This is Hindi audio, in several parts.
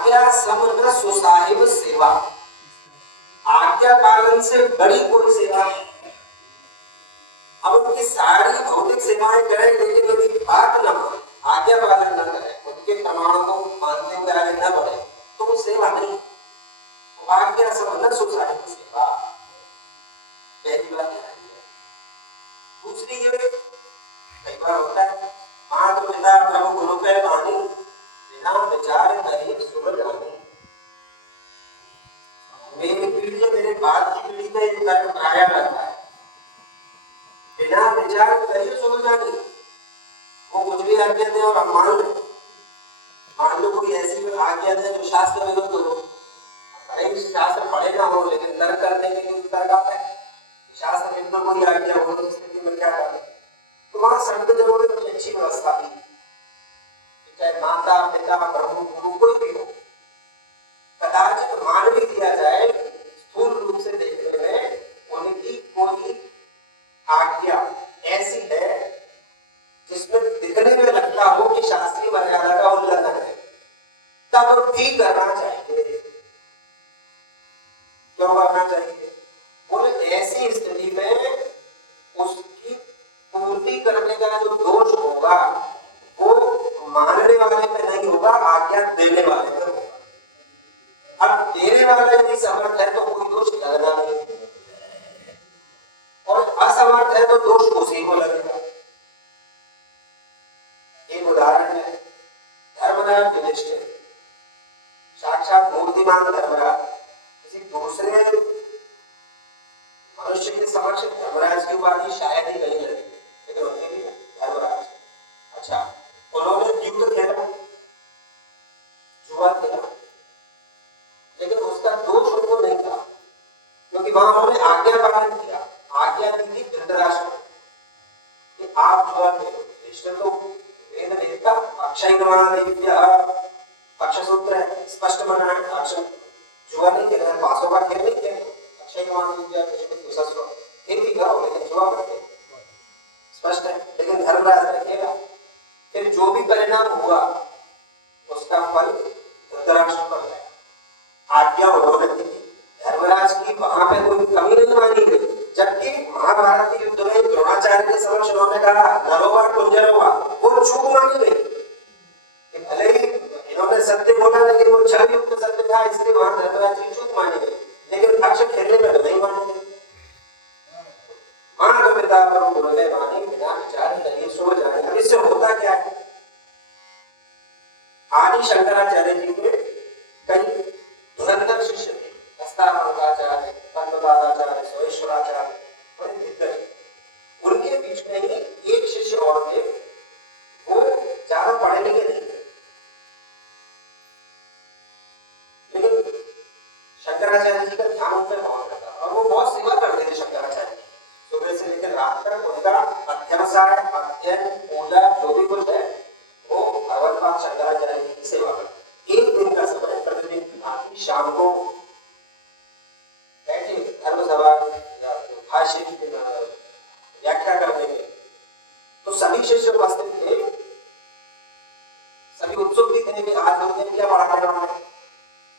आज्ञा सम न सुसाहिब सेवा, आज्ञा पालन से बड़ी कोई सेवा नहीं। अब उनकी सारी भौतिक सेवाएं करें, लेकिन यदि बात न माने, आज्ञा पालन न करें, उनके प्रमाणों को मानते हुए आगे न बढ़े, तो वो सेवा नहीं। आज्ञा सम न सुसाहिब सेवा, पहली बात है। दूसरी ये कई बार होता है, मात पिता प्रभु गुरु के वाणी, बिना विचार कहीं सुन जानी। मेरी पीढ़ी है, मेरे बाद की पीढ़ी में ये कर्म आया करता है, बिना विचार कहीं सुन जानी। वो कुछ भी आज्ञा दे और हम मान लें। मान लो कोई ऐसी आज्ञा दे जो शास्त्र विरुद्ध हो, कहीं शास्त्र पढ़े ना हो, लेकिन तर्क करने के लिए तर्क आता है, शास्त्र विरुद्ध कोई आज्ञा हो, तो स्थिति में क्या करें? तो वहां शब्द जरूरत की अच्छी व्यवस्था भी, चाहे माता पिता प्रभु गुरु कोई भी हो, कदाचित मान भी दिया जाए, स्थूल रूप से देखने में उनकी कोई आज्ञा ऐसी है जिसमें दिखने में लगता हो कि शास्त्रीय मर्यादा का उल्लंघन है, तब भी करना चाहिए। क्यों करना चाहिए? बोले ऐसी स्थिति में उसकी पूर्ति करने का जो दोष होगा वो मानने वाले पे नहीं होगा, आज्ञा देने वाले पे होगा। अब देने वाला यदि समर्थ है तो कोई दोष लगना नहीं, और असमर्थ है तो दोष उसी को लगेगा। एक उदाहरण है, धर्मराज युधिष्ठिर, साक्षात मूर्तिमान धर्मराज, किसी दूसरे मनुष्य के समक्ष धर्मराज की वाणी शायद ही नहीं लगी, लेकिन उनके भी धर्मराज। अच्छा, उन्होंने युद्ध खेला, जुआ खेला, लेकिन उसका दोष उनको नहीं था, क्योंकि वहां उन्होंने आज्ञा पालन किया। आज्ञा दी थी धृतराष्ट्र कि आप जुआ खेलो। इसमें तो वेद वेदता अक्षय सूत्र है, स्पष्ट मना है, अक्षय जुआ नहीं खेलना, पासों का खेल नहीं खेलना, अक्षय फिर भी करो, लेकिन जुआ मत खेलो, स्पष्ट है। लेकिन धर्मराज ने खेला, फिर जो भी परिणाम हुआ उसका फल धृतराष्ट्र पर गया। आज्ञा उन्होंने दी, धर्मराज की वहां पे कोई कमी नहीं मानी गई, जबकि महाभारत के युद्ध में द्रोणाचार्य के समक्ष उन्होंने कहा नरोवा कुंजरोवा, वो चूक मानी गई। भले ही इन्होंने सत्य बोला, लेकिन वो छल युक्त सत्य था, इसलिए वहां धर्मराज की चूक मानी गई, लेकिन अक्षय खेलने में तो नहीं मानी गई। मां पिता पर बोले वाणी, बिना विचार कहीं सो जाए। अब इससे होता क्या है? आदि शंकराचार्य जी के कई धुरंधर शिष्य थे, हस्तामंगाचार्य, पद्मपादाचार्य, सोमेश्वराचार्य, बड़े दिग्गज। उनके बीच में ही एक शिष्य और थे, वो ज्यादा पढ़े लिखे नहीं थे, लेकिन शंकराचार्य जी का ध्यान उन पर बहुत रहता, और वो बहुत सेवा करते थे शंकराचार्य जी। सुबह से लेकर रात तक उनका अध्यवसाय, अध्ययन, पूजा, जो भी कुछ है, वो भगवत शंकराचार्य जी की सेवा करते। एक दिन का समय, प्रतिदिन की भांति शाम को बैठे धर्म सभा भाष्य की व्याख्या करने में, तो सभी शिष्य उपस्थित थे, सभी उत्सुक भी थे कि आज हम क्या पढ़ाने वाले हैं।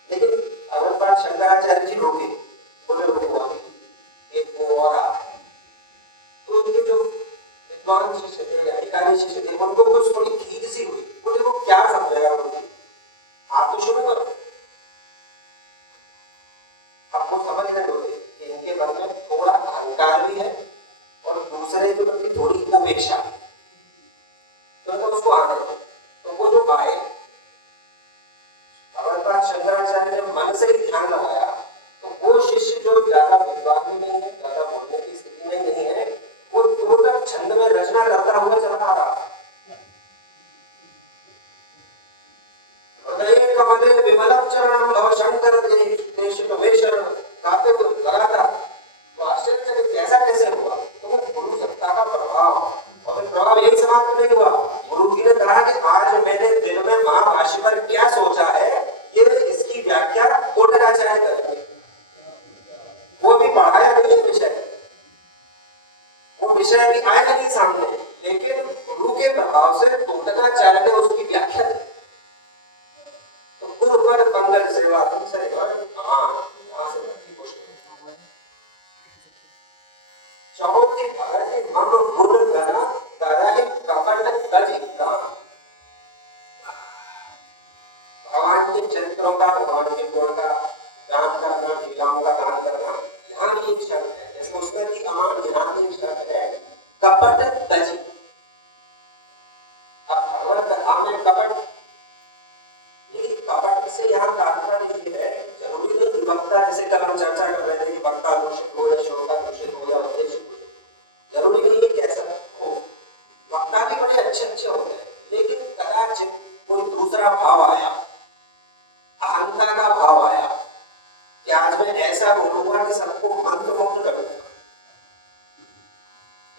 लेकिन भगवत शंकराचार्य जी रोके, बोले रुको, एक वो और आ। तो उनके जो विद्वान शिष्य थे, अधिकारी शिष्य थे, उनको कुछ थोड़ी खींच सी हुई, बोले वो क्या समझेगा मुझे, आप तो शुरू करो। आपको समझ में बोले कि इनके मन में थोड़ा अहंकार भी है और दूसरे के प्रति थोड़ी उपेक्षा भी, तो उसको आने दो। तो वो जो आए, भगवत शंकराचार्य ने मन से ही ध्यान लगाया, तो वो शिष्य जो ज्यादा विद्वान भी नहीं है, ज्यादा बोलने की स्थिति में नहीं है, वो दूर तक छंद में रचना करता हुआ चला आ रहा। विमलम चरणम भव शंकर देश में शरण गाते हुए लगाता। तो आश्चर्य कैसा कैसे हुआ? तो वो गुरु सत्ता का प्रभाव, और प्रभाव यही समाप्त नहीं हुआ। गुरु जी ने कहा कि आज मैंने दिन में महाभाष्य पर क्या सोचा है, ये इसकी व्याख्या कोटकाचार्य करेंगे। वो भी पढ़ाया नहीं विषय, वो विषय भी आया नहीं सामने, लेकिन गुरु के प्रभाव से कोटकाचार्य ने उसकी व्याख्या दी। तो गुरु पर सेवातम सैव हाँ से भक्ति को चाहो कि भगत मम गुण गना तरहि कपट कलिका। भगवान के चरित्रों का, भगवान के गुण का गान करना, लीलाओं का गान करना, यहाँ भी एक शब्द है जैसे उसमें भी अमान, यहाँ भी एक शब्द है कपट तजी। अब भगवत कथा में कपट, ये कपट से यहाँ तात्पर्य ये है, जरूरी नहीं कि वक्ता, जैसे कल हम चर्चा कर रहे थे कि वक्ता दूषित हो या श्रोता दूषित हो या उद्देश्य हो, जरूरी नहीं है कि ऐसा हो। वक्ता भी बड़े अच्छे अच्छे होते हैं, लेकिन कदाचित कोई दूसरा भाव आया, अहंकार का भाव आया कि आज मैं ऐसा बोलूंगा कि सबको मंत्रमुग्ध कर दूंगा।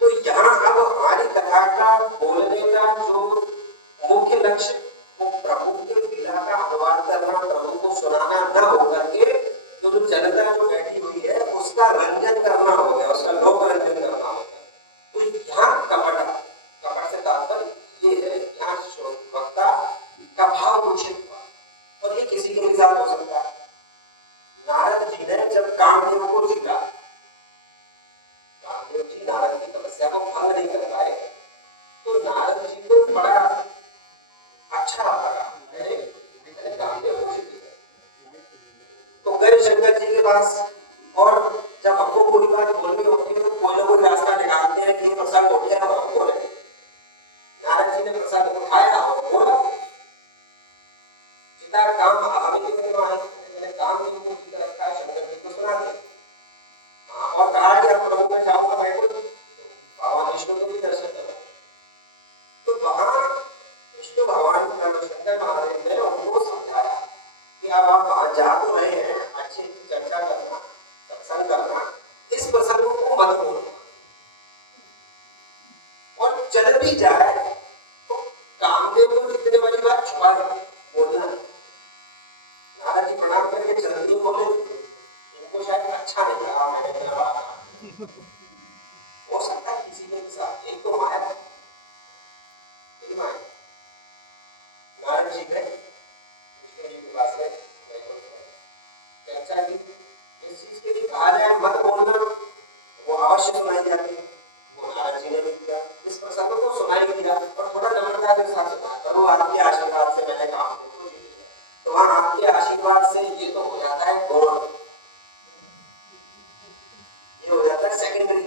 तो यहाँ अब हमारी कथा का बोलने का जो मुख्य लक्ष्य वो प्रभु के लीला का अनुवाद करना, प्रभु को सुनाना न होकर के जो जनता जो बैठी हुई है उसका रंजन करना हो गया, उसका लोक रंजन करना हो गया। तो यहाँ कपट से तात्पर्य ये है, यहाँ वक्ता का भाव दूषित हुआ और ये किसी के साथ हो सकता है। नारद जी ने जब कामदेव को जीता, कामदेव जी नारद की तपस्या को भंग नहीं कर पाए, तो नारद जी को बड़ा अच्छा लगा, कामदेव को जीत गए। तो गए शंकर जी के पास, और जब हमको कोई बात बोलनी होती है तो कोई ना कोई रास्ता निकालते हैं कि प्रसाद उठ गया और हम बोले। नारद जी ने प्रसाद उठाया और बोला, जितना काम हमें काम को जीता रखा है, शंकर जी को सुना दिया और कहा कि आप प्रभु में जाऊंगा बैठो, भगवान विष्णु को भी दर्शन करा। तो वहां विष्णु भगवान शंकर महादेव ने उनको समझाया कि अब आप वहां जा तो रहे हैं, अच्छी चर्चा करना, सत्संग करना, इस प्रसंग को मत भूलना, और चल भी जाए तो कामदेव को इतने बड़ी बात छुपा बोलना। नारद जी प्रणाम करके जल्दी बोले, इनको शायद अच्छा नहीं लगा मैंने हो सकता है किसी के साथ एक तो माया है, नारद जी गए विष्णु जी के पास गए, चर्चा की, इस चीज के लिए कहा जाए मत बोलना, वो अवश्य सुनाई जाती है। वो नारद जी ने भी किया, इस प्रसंग को सुनाई दिया और थोड़ा नम्रता के साथ सुना, प्रभु आपके आशीर्वाद से मैंने काम किया। तो वहां आपके आशीर्वाद से ये तो हो जाता है गौण, ये हो जाता है सेकेंडरी।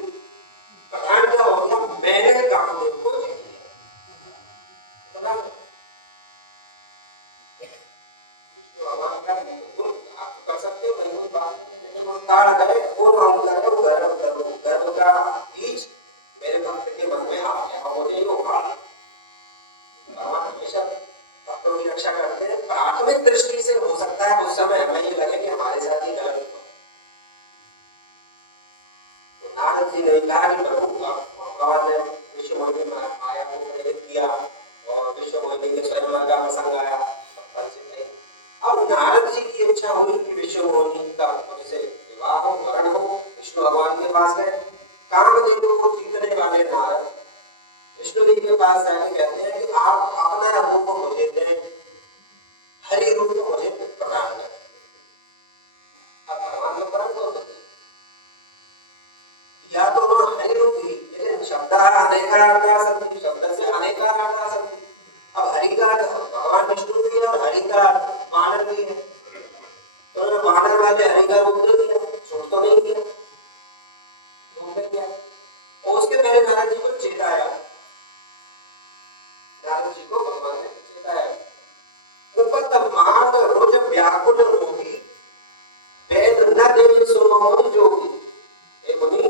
प्रधान क्या हो गया, मैंने कामदेव को जीत लिया। भगवान का आप कर सकते हो, नहीं कोई बात नहीं, वो ताड़ गए और हम कर दो गर्व का बीज मेरे भक्त के मन में आ गया, मुझे ये उखाड़। भगवान हमेशा भक्तों की रक्षा करते हैं। प्राथमिक दृष्टि से हो सकता है उस समय हमें ये लगे कि हमारे साथ ही गलत हुआ। तो नारद जी ने कहा कि प्रभु भगवान ने विश्व मोहिनी में आया को प्रेरित किया और विश्व मोहिनी के स्वयंवर का प्रसंग आया, अब नारद जी की इच्छा हुई कि विश्व मोहिनी का मुझसे विवाह हो, वरण हो। विष्णु भगवान के पास गए, कामदेव को जीतने वाले नारद विष्णु जी के पास जाके कहते हैं कि आप अपना रूप मुझे दें, हरि रूप मुझे प्रदान करें। अब भगवान ने परम को या तो हरि रूप ही, लेकिन शब्द अनेकार्थः सन्ति, शब्द से अनेकार्थः सन्ति। अब हरि का भगवान विष्णु भी है और हरि का वानर भी है, तो वानर वाले हरि का रूप दे दिया, छोड़ तो नहीं किया, और उसके पहले नारद जी को चेताया, नारद जी को भगवान ने चेताया, उपत मार्ग रोज व्याकुल रोगी, वेद न दे सुनो मोहि जोगी। हे मुनि,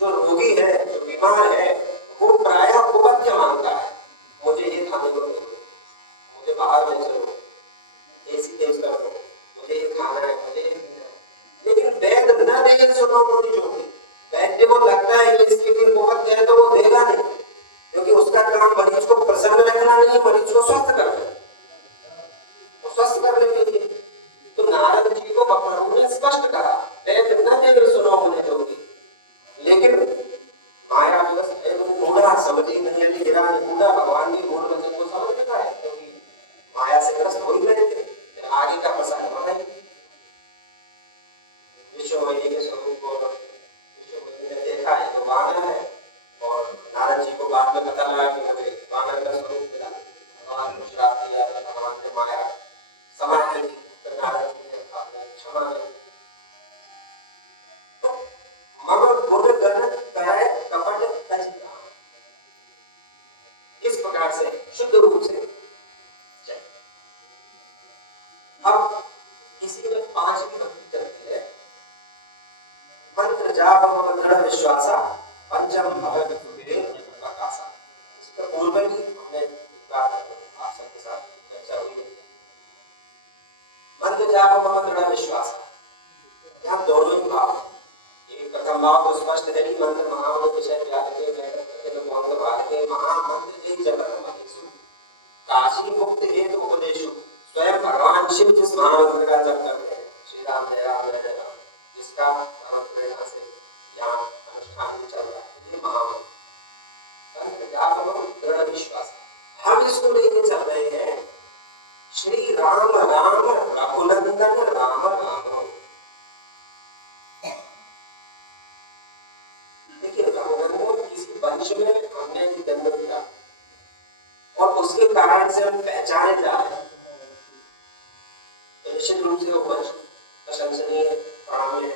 जो रोगी है, जो बीमार है, वो प्रायः उपत्य मांगता है, मुझे ये खाने को दो, मुझे बाहर ले चलो, ऐसी तेज कर दो, मुझे ये खाना है, मुझे ये पीना है। लेकिन वेद न दे सुनो मोहि जोगी, वैद्य को लगता है कि इसके लिए उपत्य है तो वो देगा नहीं, क्योंकि उसका काम मरीज को प्रसन्न रखना नहीं, मरीज को स्वस्थ करना, स्वस्थ करने के लिए। तो नारद जी को प्रभु ने स्पष्ट कहा, वेद न दे सुनो मोहि जोगी, लेकिन माया ढूंढा समझ ही नहीं है, गिरा ढूंढा, भगवान की गुण वचन को समझ लेता है, क्योंकि माया से ग्रस्त हो ही गए थे। आगे का प्रसंग बताइए। किसी में 5 की भक्ति चलती है। मंत्र जाप मम दृढ़ विश्वासा पंचम भगत विवेक प्रकाशा। इसका पूर्व में भी हमने बात आप सबके साथ चर्चा हुई है। मंत्र जाप मम दृढ़ विश्वासा, यहाँ दोनों ही भाव है। ये प्रथम भाव तो स्पष्ट है कि मंत्र महामंत्र विषय व्यापके वेद भगवंत भारते महामंत्र जय जगत महेशु काशी मुक्त हेतु उपदेशु। स्वयं भगवान शिव जिस महामंत्र का जप करते हैं, श्री राम जय राम जय राम, जिसका परम प्रेरणा से ज्ञान अनुष्ठान में चल रहा है, ये महामंत्र दृढ़ विश्वास। हम इसको लेके चल रहे हैं श्री राम राम रघुनंदन राम राम। देखिए रघुनंदन किसी वंश में हमने जन्म लिया और उसके कारण से हम पहचाने जा रहे हैं, तो निश्चित रूप से वो वंश प्रशंसनीय प्रणाम है।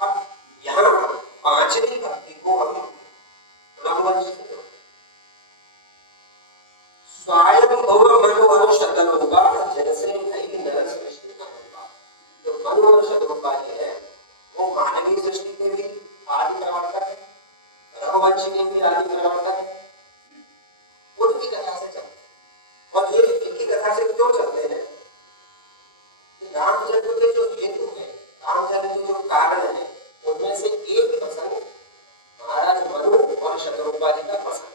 अब यहाँ पांचवी भक्ति को हम रघुवंश से जोड़ते हैं। स्वयं भव मनु और शतरूपा जैसे कई नर सृष्टि अनुरूपा। जो मनु और शतरूपा है वो मानवीय सृष्टि के भी आदि प्रवर्तक है, रघुवंश के भी आदि प्रवर्तक है। उनकी कथा से चलते हैं। और ये इनकी कथा से क्यों चलते हैं? राम जन्म के जो हेतु है, राम जन्म के जो कारण है, उनमें से एक प्रसंग महाराज मनु और शतरूपा जी का प्रसंग।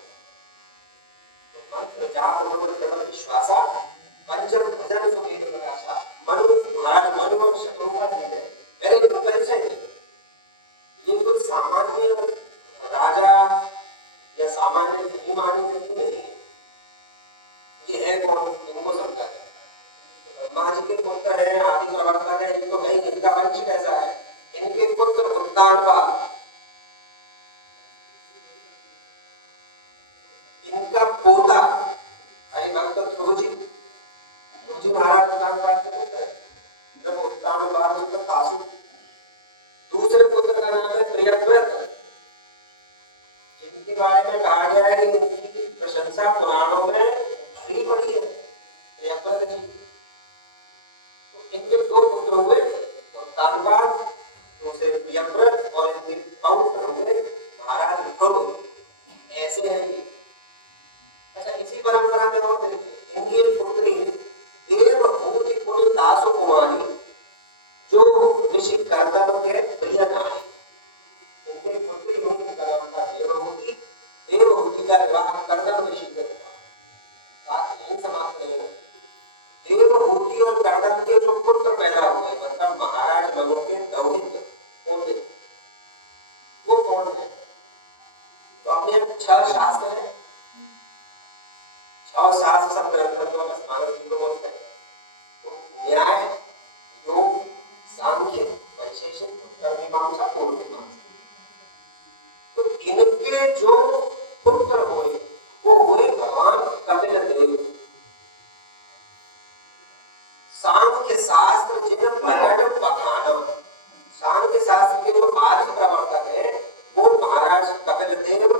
तो मंत्र जाप मम दृढ़ विश्वासा पंचम भजन सुवेद प्रकाशा। महाराज मनु और शतरूपा जी ने मेरे इनको परिचय दे। ये कुछ सामान्य राजा या सामान्य धनीमानी व्यक्ति नहीं है। ये है कौन, इनको समझा जाए। ब्रह्मा जी के पुत्र है, आदि प्रवर्तक है, इनको भाई इनका वंश कैसा है? इनके पुत्र उत्तानपाद, इनका पोता हरिभक्त ध्रुव जी महाराज उत्तानपाद के पुत्र है। जब उत्तानपाद उसका तासु, दूसरे पुत्र का नाम है प्रियव्रत, जिनके बारे में कहा गया है कि इनकी प्रशंसा पुराणों में भरी पड़ी है। प्रियव्रत जी, तो इनके 2 पुत्र हुए, उत्तानपाद, दूसरे प्रियव्रत, और इनके पौत्र हुए महाराज ध्रुव। ऐसे है ये। अच्छा, इसी परंपरा में और देखिए, इनकी पुत्री देवभूति कुल दासु कुमारी, जो ऋषि कर्दम के प्रिय नारी। इनके पुत्री हुई का नाम था देवभूति। देवभूति का विवाह कर्दम ऋषि से हुआ। बात यही समाप्त नहीं होती। देवभूति और कर्दम के जो पुत्र पैदा हुए, मतलब महाराज मनु के दौहित्र पोते, वो कौन है? तो अपने 6 शास्त्र है, 6 शास्त्र सब ग्रंथों में स्मारक जी को बोलते हैं। तो न्याय, योग, सांख्य, वैशेषिक, उत्तरमीमांसा, पूर्वमीमांसा। तो इनके जो पुत्र हुए वो हुए भगवान कपिल देव। सांख्य शास्त्र जिन्हें बरड बखानम, सांख्य शास्त्र के जो आदि प्रवर्तक है वो महाराज कपिल देव,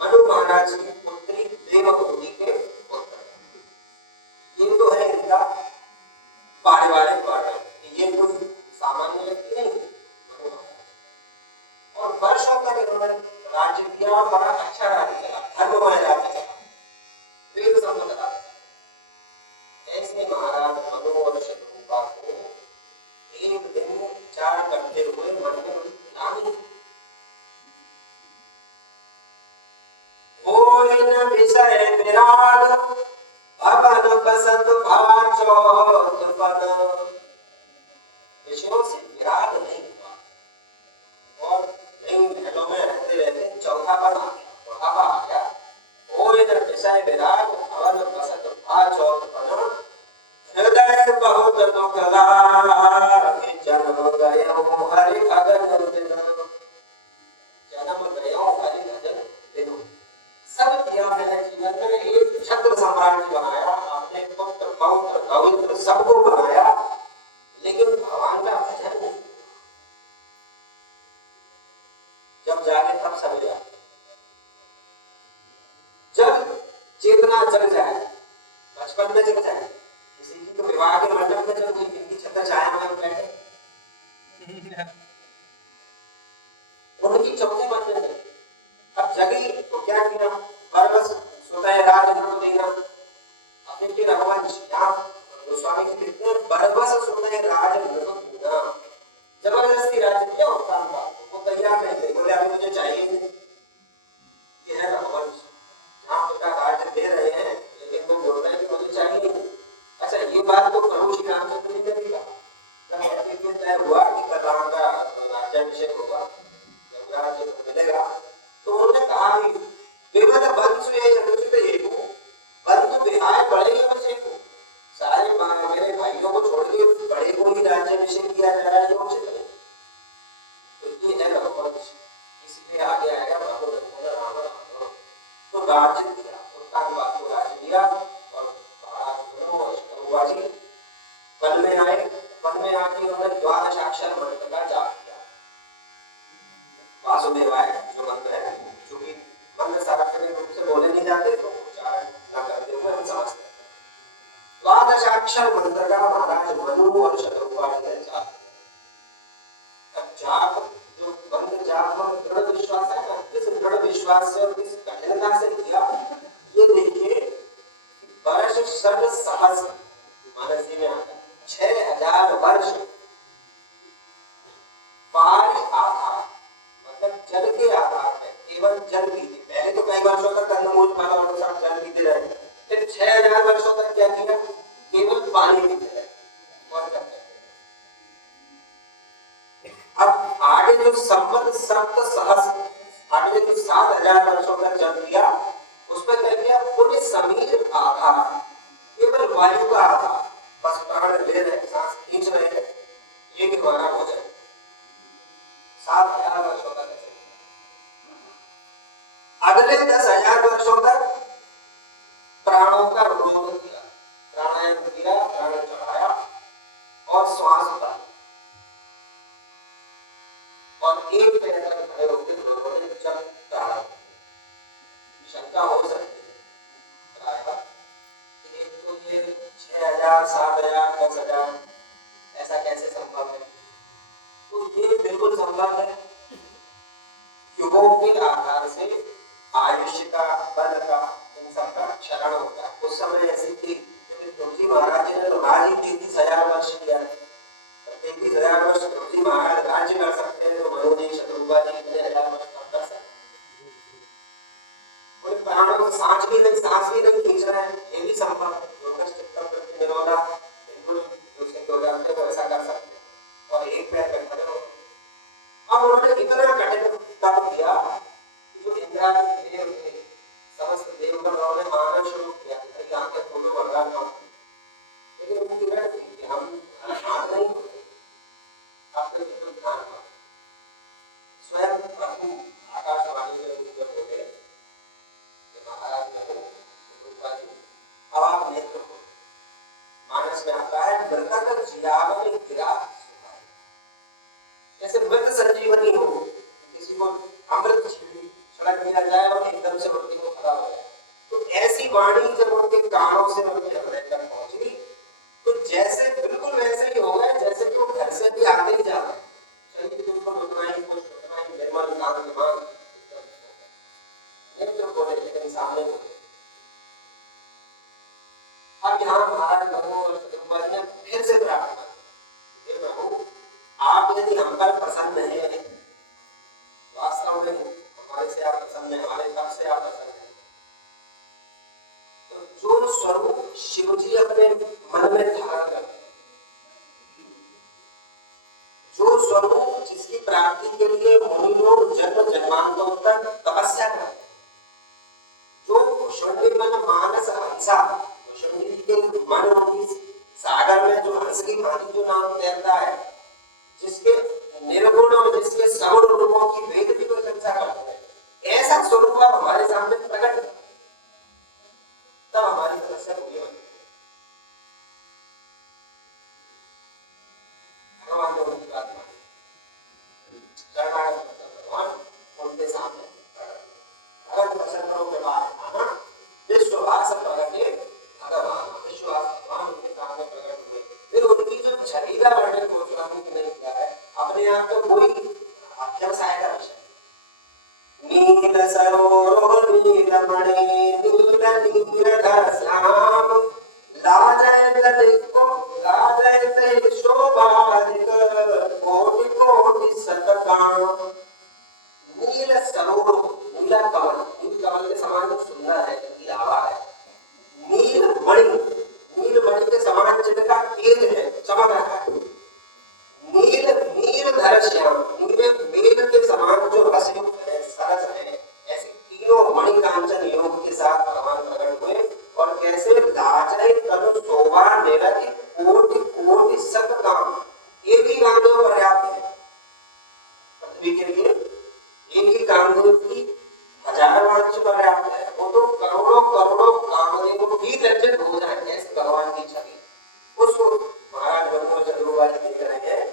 मनु महाराज की पुत्री देवभूति के पुत्र। ये तो है इनका पारिवारिक वर्णन। ये कोई सामान्य व्यक्ति नहीं है। और वर्षों तक इन्होंने राज्य किया और बड़ा अच्छा राज्य चला, धर्ममय राज्य चला, वेद संबंध राज्य चला। ऐसे महाराज मनु और शतरूपा को एक दिन विचार करते हुए मन में ग्लानि, होइन विषय विराग भवन बसत भाचोत पद। विषयों से विराग नहीं हुआ और इन महलों में रहते रहते चौथापन आ गया, बुढ़ापा आ गया। होइन विषय विराग भवन बसत भाचोत पद। हृदय बहुत दुख लागे जन्म गयो हरि भजन बिनु। जन्म गयो हरि भजन बिनु। सब किया मैंने जीवन में, एक छत्र साम्राज्य बनाया, अपने पुत्र पौत्र दौहित्र सबको बनाया, लेकिन भगवान का भजन नहीं। जब जागे तब सब जाए, जब चेतना जग जाए, बचपन में जग जाए, किसी की तो विवाह के मंडप में जब कोई जिनकी छत्र छाया में बैठे उनकी चौथी बन गई। अब जगी तो क्या किया, बरबस स्वतः राज देना अपने के रघुवंश। यहाँ गोस्वामी जी लिखते हैं बरबस स्वतः राज देना, जबरदस्ती राज्य दिया उत्तान का, वो तैयार नहीं थे, बोले अभी मुझे चाहिए नहीं। ये है रघुवंश, जहाँ पिता राज्य दे रहे हैं लेकिन वो बोल रहे हैं कि मुझे चाहिए नहीं। अच्छा, ये बात तो प्रभु श्री रामचंद्र जी ने भी कहा जब तय हुआ कि राम का राज्याभिषेक होगा, जब राज्य मिलेगा, तो उन्होंने कहा भी विमल वंश ये अनुचित हेतु बंधु विहाय बड़े अभिषेक, सारे मेरे भाइयों को छोड़ के बड़े को ही राज्याभिषेक किया जा रहा है, ये उचित नहीं। तो ये है रघुवंश, इसलिए आगे आएगा बाबू राम तो राज्य दिया, उत्तान को राज्य दिया। और वन में आए, वन में आके उन्होंने द्वादश अक्षर मंत्र का जाप किया। वासुदेवाय जो मंत्र है, जो कि मंत्र सार्वजनिक रूप से बोले नहीं जाते तो उच्चारण न करते हुए हम समझते हैं। द्वादश अक्षर मंत्र का महाराज मनु और शत्रुघ्न ने जाप। अब जाप जो मंत्र जाप में दृढ़ विश्वास है ना, किस दृढ़ विश्वास से और किस कठिनता से किया, ये देखिए। वर्ष षड सहस्र मानस में आता है 6000 वर्ष पार आधार, मतलब जल के आधार पे केवल जल पीते। पहले तो कई वर्षों तक कंदमूल फल और सब जल पीते रहे, फिर 6000 वर्षों तक क्या किया, केवल पानी पीते रहे। और अब आगे जो संवत सप्त सहस्र, आगे जो 7000 वर्षों तक जल दिया, उसमें क्या किया, पूरे समीर आधार, केवल वायु का आधार, बस प्राण ले रहे, सांस खींच रहे हैं, ये भी हमारा हो जाए 7000 वर्षों तक। अगले 10,000 वर्षों तक प्राणों का रोध किया, प्राणायाम किया, प्राण चढ़ाया और श्वास उतारा, और एक पैर तक खड़े होकर लोगों ने जब टाला। शंका हो सकती है तो ये 6000, 7000, 10,000 ऐसा कैसे संभव है? तो ये बिल्कुल संभव है। युगों के आधार से आयुष्य का, बल का, इन सब का क्षरण होता है। उस समय ऐसी थी क्योंकि तुलसी महाराज ने तो आज ही 33,000 वर्ष किया है। 33,000 वर्ष तुलसी महाराज राज्य कर सकते हैं, तो मनोजी शत्रुघ्न जी इतने 1000 वर्ष कर सकते हैं। कोई प्राणों को सांस भी नहीं खींच रहा है, ये भी संभव है। बिल्कुल उसके प्रोग्राम में ऐसा कर सकते हैं और एक पैर पे खड़े हो। अब उन्होंने इतना कठिन तप किया कि जो इंद्रादि देव थे, समस्त देवगणों ने मानना शुरू किया, अरे यहाँ के फूलों वरदान दो, लेकिन उनकी रट थी कि हम नहीं होते, आपके बिल्कुल ध्यान दो। स्वयं प्रभु आकाशवाणी के रूप में बोले कि महाराज ने अब आप नेत्र हो। मानस में आता है मृतक जियावन गिरा, जैसे मृत संजीवनी हो, किसी को अमृत छिड़क दिया जाए और एकदम से मृत्यु को खड़ा हो जाए, तो ऐसी वाणी जब उनके कानों से उनके हृदय तक पहुंची, तो जैसे बिल्कुल वैसे ही हो गया जैसे कि वो घर से भी आते ही जाते हैं। शरीर बिल्कुल उतना ही खुश, उतना ही निर्मल, शांत, नेत्र बोले लेकिन सामने बोले। अब यहाँ महाराज मनु और शत्रुघ्न ने फिर से प्रार्थना की, हे प्रभु, आप यदि हम पर प्रसन्न हैं, वास्तव में हमारे से आप प्रसन्न हैं, हमारे तब से आप प्रसन्न हैं, तो जो स्वरूप शिव जी अपने मन में धारण करते हैं, जो स्वरूप जिसकी प्राप्ति के लिए मुनि लोग जन्म जन्मांतरों तक तपस्या करते हैं, जो भुषुंडी मन मानस हंसा, भुषुंडी के मन रूपी सागर में जो हंस की भांति जो नाम तैरता है, जिसके निर्गुण और जिसके सगुण रूपों की वेद भी प्रशंसा करते हैं, ऐसा स्वरूप आप हमारे सामने प्रकट कर, तब हमारी तपस्या पूरी होती है। भगवान ने उनकी बात मानी, भगवान उनके सामने भगत प्रसन्नों के बाद विश्ववास प्रगटे भगवान, विश्ववास भगवान उनके सामने नीला वर्णन गोस्वामी ने नहीं किया है, अपने आप तो वही अध्यवसाय का विषय। नील सरोवर नीलमणि नील नीलधर श्याम लाजय गदिको लाजय से शोभाधिक कोटि कोटि शतकाम। नील सरोवर नीला कमल, नील कमल के समान जो सुंदर है, जिनकी आभा है। नील मणि के समान जिनका तेज है, चमक रहा है। नील नीलधर श्याम, नीले मेघ के समान जो रस युक्त है, सरस है। ऐसे तीनों मणि कांचन योग के साथ भगवान प्रकट हुए। और कैसे लाजय तनु शोभा निरति कोटि कोटि शत काम। एक ही कामदेव पर्याप्त है पृथ्वी के लिए, एक ही कामदेव की हजार वांछ पर्याप्त है। वो तो करोड़ों करोड़ों कामदेवों भी लज्जित हो जाए ऐसे भगवान की छवि। उसको महाराज ब्रह्म चंद्रोबा जी लिख रहे हैं,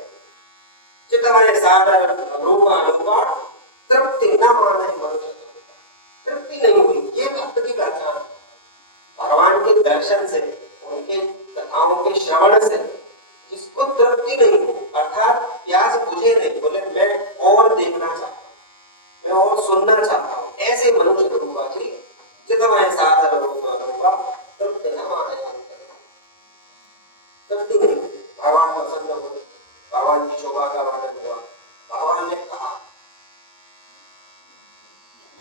चितमय सादर रूपा रूपा तृप्ति न माने मनुष्य। तृप्ति नहीं हुई, ये भक्त की पहचान। भगवान के दर्शन से, उनके कथाओं के श्रवण से जिसको तृप्ति नहीं हो, अर्थात प्यास बुझे नहीं, बोले मैं और देखना चाहता हूं, मैं और सुनना चाहता हूं, ऐसे मनुष्य रूपा जी चितमय सादर रूपा रूपा तृप्ति न माने मनुष्य। तृप्ति नहीं, भगवान प्रसन्न हुए, भगवान की शोभा का वर्णन हुआ। भगवान ने कहा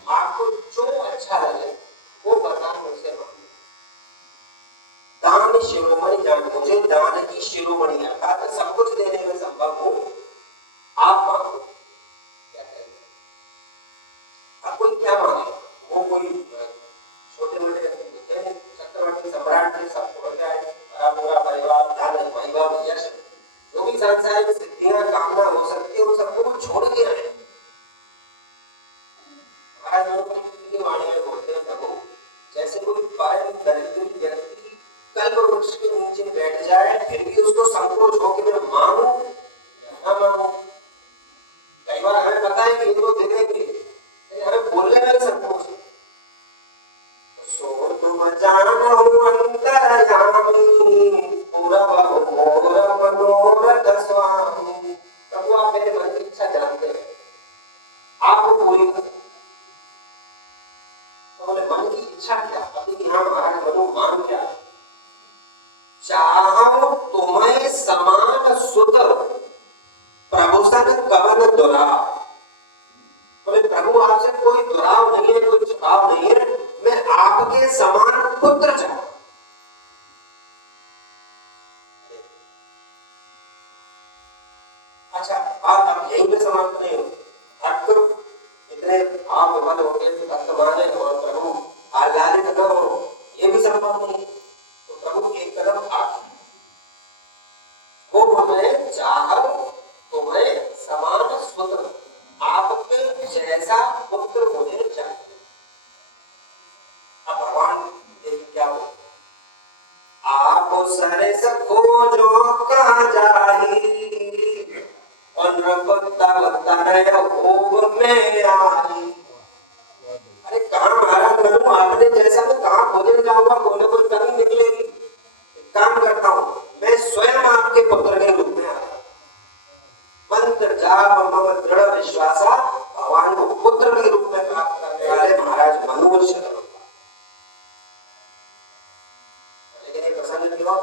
आपको जो अच्छा लगे वो बता मुझसे मांगो। दान शिरोमणि जान, मुझे दान की शिरोमणि अर्थात सब कुछ देने में संभव हूं, आप मांगो। क्या कहेंगे आप? कोई क्या मांगे? वो कोई छोटे मोटे चक्रवर्ती सम्राट ने सब छोड़ जाए, पूरा परिवार धन वैभव यश जो भी सांसारिक सिद्धियां कामना हो सकती है, उन सबको वो छोड़ के आए। वाणी में बोलते हैं प्रभु, जैसे कोई परम दरिद्र व्यक्ति कल्प वृक्ष के नीचे बैठ जाए, फिर भी उसको संकोच हो कि मैं मांगू ना मांगू। कई बार हमें पता है कि ये तो दे देंगे, हमें बोलने में संकोच। सो तुम जानो अंतर्यामी पूरब घोर मनोरथ स्वामी। प्रभु आप मेरे मन की इच्छा जानते हैं, आप वो पूरी करें। तो मन की इच्छा क्या? अपनी यहाँ महाराज मनु मान क्या? चाहो तुम्हें समान सुत प्रभु सन कवन दुराव। बोले प्रभु आपसे कोई दुराव नहीं है, कोई झुकाव नहीं है, मैं आपके समान पुत्र चाहता। अच्छा, बात अब यहीं पे समाप्त नहीं हो। भक्त इतने आप बल हो गए भक्त माने और प्रभु आह्लादित न हो, ये भी संभव नहीं। तो प्रभु एक कदम आगे, वो बोले चाह तुम्हें समान पुत्र, आपके जैसा पुत्र मुझे चाहिए। अब भगवान देखिए क्या हो, आपको सरस खोजो कहाँ जाई और में आई। अरे कहाँ महाराज मनु आपने जैसा तो कहाँ खोजने जाऊंगा, कोई कोई कमी निकलेगी। काम करता हूँ, मैं स्वयं आपके पुत्र के रूप में आया। मंत्र जाप मम दृढ़ विश्वासा, भगवान को पुत्र के रूप में प्राप्त करने वाले महाराज मनु शरण। लेकिन ये प्रसन्न नहीं हो।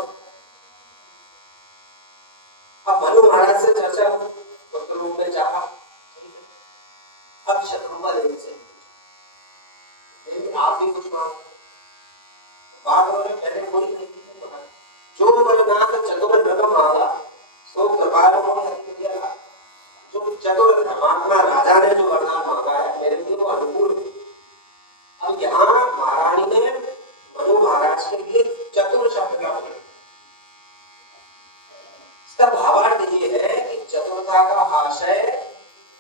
अब मनु महाराज से चर्चा पुत्र रूप में चाहा, अब शत्रुपा देवी से आप भी कुछ मांगो। बात उन्होंने पहले कोई नहीं की, जो बलनाथ चतुर नृप मांगा सो कृपाल मोहि दिया। जो चतुर धर्मात्मा राजा ने जो वरदान मांगा है, मेरे लिए वो अनुकूल है। अब यहाँ महारानी ने मनु महाराज के लिए चतुर शब्द का प्रयोग। इसका भावार्थ ये है कि चतुरता का आशय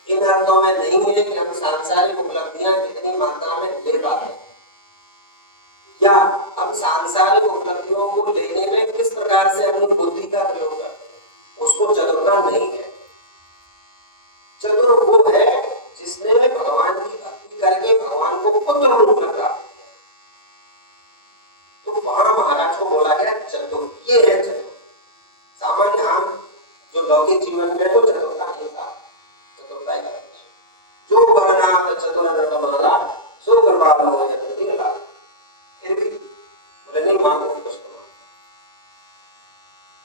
इन अर्थों में नहीं है कि हम सांसारिक उपलब्धियां कितनी मात्रा में ले पाते हैं, या हम सांसारिक उपलब्धियों को लेने में किस प्रकार से अपनी बुद्धि का प्रयोग करते हैं, उसको चतुरता नहीं है। चतुर वो है जिसने भगवान की भक्ति करके भगवान को पुत्र रूप में प्राप्त किया। तो वहां महाराज को बोला गया चतुर, ये है चतुर। सामान्य हम लौकिक जीवन में तो चतुरता नहीं था, चतुरता ही जो गणनाथ चतुर नरकमाला सो कृपालो यति लाभ। फिर भी बोले नहीं मां को कुछ करो।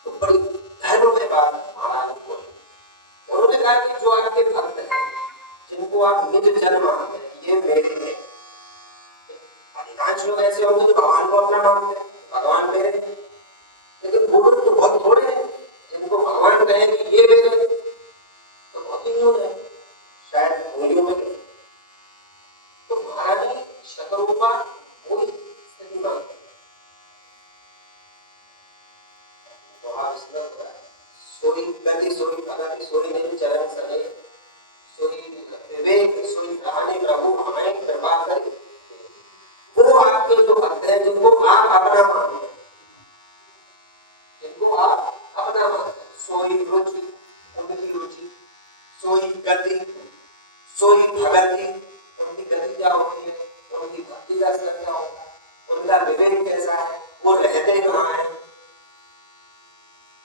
तो बड़ी धर्म में बात महाराज बोले, उन्होंने कहा कि जो आपके भक्त हैं, जिनको आप निज जन मानते हैं, ये मेरे हैं। अधिकांश लोग ऐसे होंगे जो भगवान को अपना मानते हैं, भगवान मेरे, लेकिन वो लोग तो बहुत थोड़े हैं जिनको भगवान कहे कि ये मेरे, तो बहुत ही लोग हैं, शायद उंगलियों में। तो महाराज जी शतरूपा वो स्थिति मानते हैं। तो आप इसमें सोई गति सोई भगति सोई निज चरण सने सोई विवेक सोई कहानी प्रभु हमारे कृपा करें। वो आपके जो भक्त हैं जिनको आप अपना मानते हैं, जिनको आप अपना मानते हैं, सोई रुचि उनकी रुचि, सोई गति सोई भगति, उनकी गति क्या होती है, उनकी भक्ति का स्तर क्या होता है, उनका विवेक कैसा है, वो रहते कहाँ है,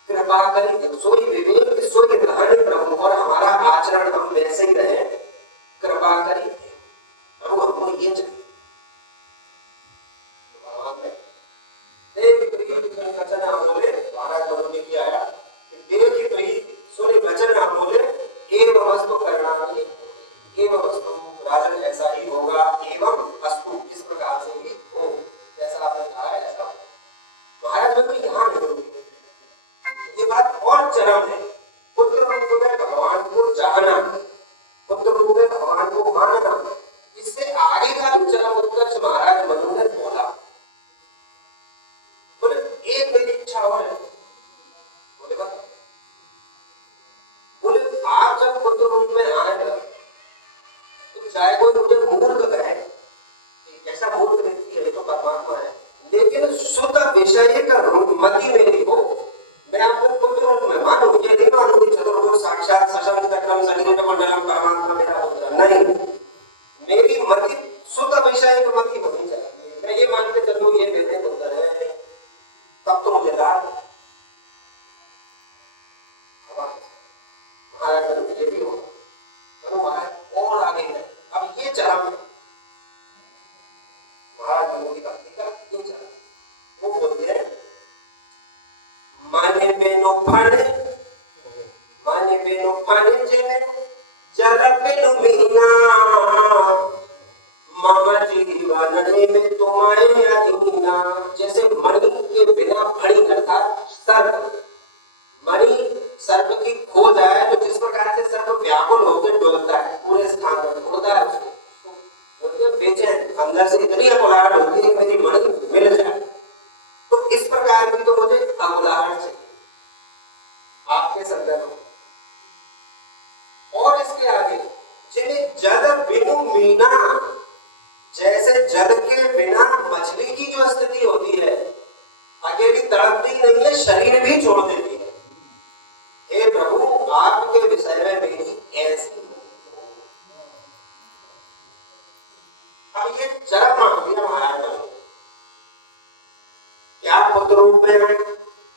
कृपा करें। सोई विवेक सोई कहानी प्रभु, और हमारा आचरण हम वैसे ही रहे, कृपा करें प्रभु, हमको ये चाहिए। राजन ऐसा ही होगा एवं अस्तु, इस प्रकार से ही हो, जैसा आपने कहा है ऐसा हो। महाराज में कोई यहाँ नहीं होगी, ये बात और चरम है। पुत्र रूप में भगवान को चाहना, पुत्र रूप में भगवान को मानना, इससे आगे का चरम उत्कर्ष महाराज मनु ने बोला। बोले एक मेरी इच्छा और है, बोले आप जब पुत्र रूप में आएगा तो चाहे कोई मुझे मूर्ख कहे, ऐसा मूर्ख व्यक्ति है तो परमात्मा है, लेकिन शुद्ध विषय का मति मेरी हो, मैं आपको पुत्र रूप में मानूं, ये नहीं मानूं कि चतुर्भुज साक्षात सशब्द चक्रम सलिल मंडलम परमात्मा मेरा पुत्र, नहीं, मेरी मति शुद्ध विषय की मति होनी चाहिए। मैं ये मान के चलूं ये मेरे पुत्र है, तब तो मुझे लाभ। महाराज ये भी होगा, चलो महाराज और आगे है, अब ये चरम है महाराज मनु की भक्ति का, ये चरम। वो बोलते हैं माने बेनो फाने जेने जल बेनु मीना, मामा जीवन में तुम्हारे अधीना। जैसे मणि के बिना फणी अर्थात सर्प, मणि सर्प की खो जाए तो जिस प्रकार से सर्प व्याकुल होकर डोलता है, पूरे स्थान पर होता है उसको, तो बेचैन अंदर से इतनी अकुलाहट होती है मेरी मणि मिल जाए, तो इस प्रकार की तो मुझे अकुलाहट चाहिए आपके संदर्भ में। और इसके आगे जिन्हें जल बिनु मीना, जैसे जल के बिना मछली की जो स्थिति होती है, अकेली तड़पती नहीं है, शरीर भी छोड़ देती है। हे प्रभु आपके विषय में मेरी ऐसी। अब ये चरम मान दिया महाराज ने, क्या पुत्र रूप में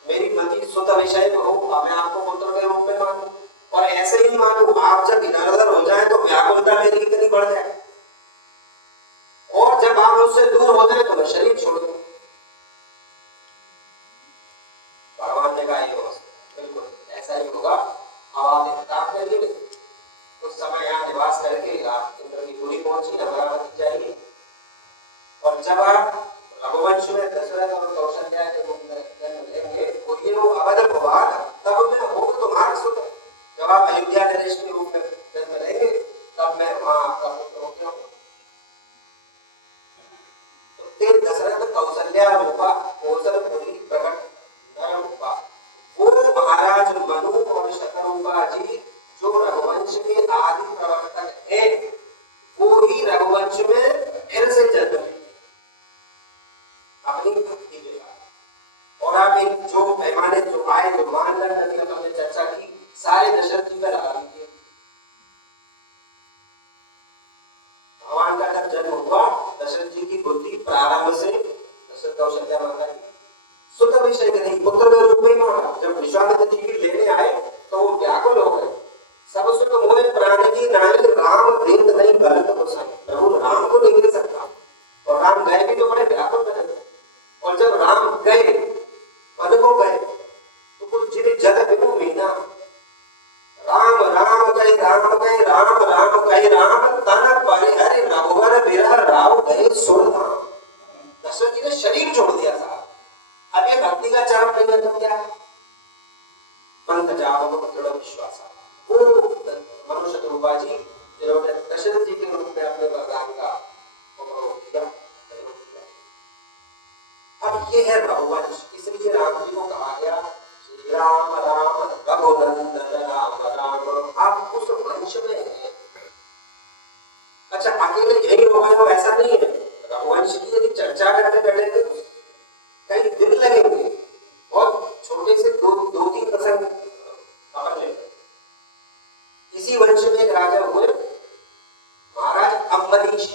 मेरी मति स्वत विषय में हो, मैं आपको पुत्र के रूप में मानूं, और ऐसे ही मानूं आप जब इधर उधर हो जाए तो व्याकुलता मेरी कितनी बढ़ जाए, और जब आप मुझसे दूर हो जाए तो मैं शरीर छोड़ दूं। भगवान ने कहा ये बिल्कुल ऐसा ही होगा। अब आप किताब में भी कुछ समय यहाँ निवास करके आप इंद्र की पूरी पहुंची, अमरावती जाइए, और जब आप रघुवंश में दशरथ और कौशल्या के रूप में जन्म लेंगे, और ये वो अवध भगवान तब मैं हो तुम्हारा सुत। जब आप अयोध्या नरेश के रूप में जन्म लेंगे तब मैं वहां आपका पुत्र हो जाऊंगा। तो ते दशरथ कौशल्या रूपा कौशलपुरी प्रकट नर रूपा, वो महाराज मनु और शतरूपा जी जो रघुवंश के आदि प्रवर्तक है, वो ही रघुवंश में फिर से जन्म लेंगे अपनी भक्ति के बाद। और आप एक जो पैमाने जो आए जो मानदंड नदी में हमने चर्चा की, सारे दशरथ जी का लगा लीजिए। भगवान का जब जन्म हुआ, दशरथ जी की बुद्धि प्रारंभ से दशरथ कौशल्या माता जी शुद्ध विषय नहीं, पुत्र के रूप में माना। जब विश्वामित्र जी की लेने आए तो वो व्याकुल हो गए। सब सुख मोहे प्राण की नाई, राम देत नहीं गलत को सन। प्रभु राम को नहीं दे सकता, और राम गए भी तो बड़े व्याकुल रहे। और जब राम गए, पद को गए, तो कुछ जिन जग बिनु मीना, राम राम कहे राम कहे राम राम कहे राम, तन परिहरि रघुवर बिरह राव गए सुरधाम। दशरथ जी ने शरीर छोड़ दिया था। अब ये भक्ति का चरण नहीं है तो क्या है? पंथ जाओ को दृढ़ विश्वास। वो मनुष्य रूपा जी जिन्होंने दशरथ जी के रूप में अपने वरदान का उपयोग किया। अब ये है रघुवंश, इसलिए राम जी को कहा गया श्री राम राम रघुनंदन राम राम। आप उस वंश में हैं। अच्छा, अकेले यही हो गए हो ऐसा नहीं है। रघुवंश की यदि चर्चा करते बैठे तो कई दिन लगेंगे, और छोटे से दो तीन प्रसंग पकड़ लेते। इसी वंश में एक राजा हुए महाराज अम्बरीश।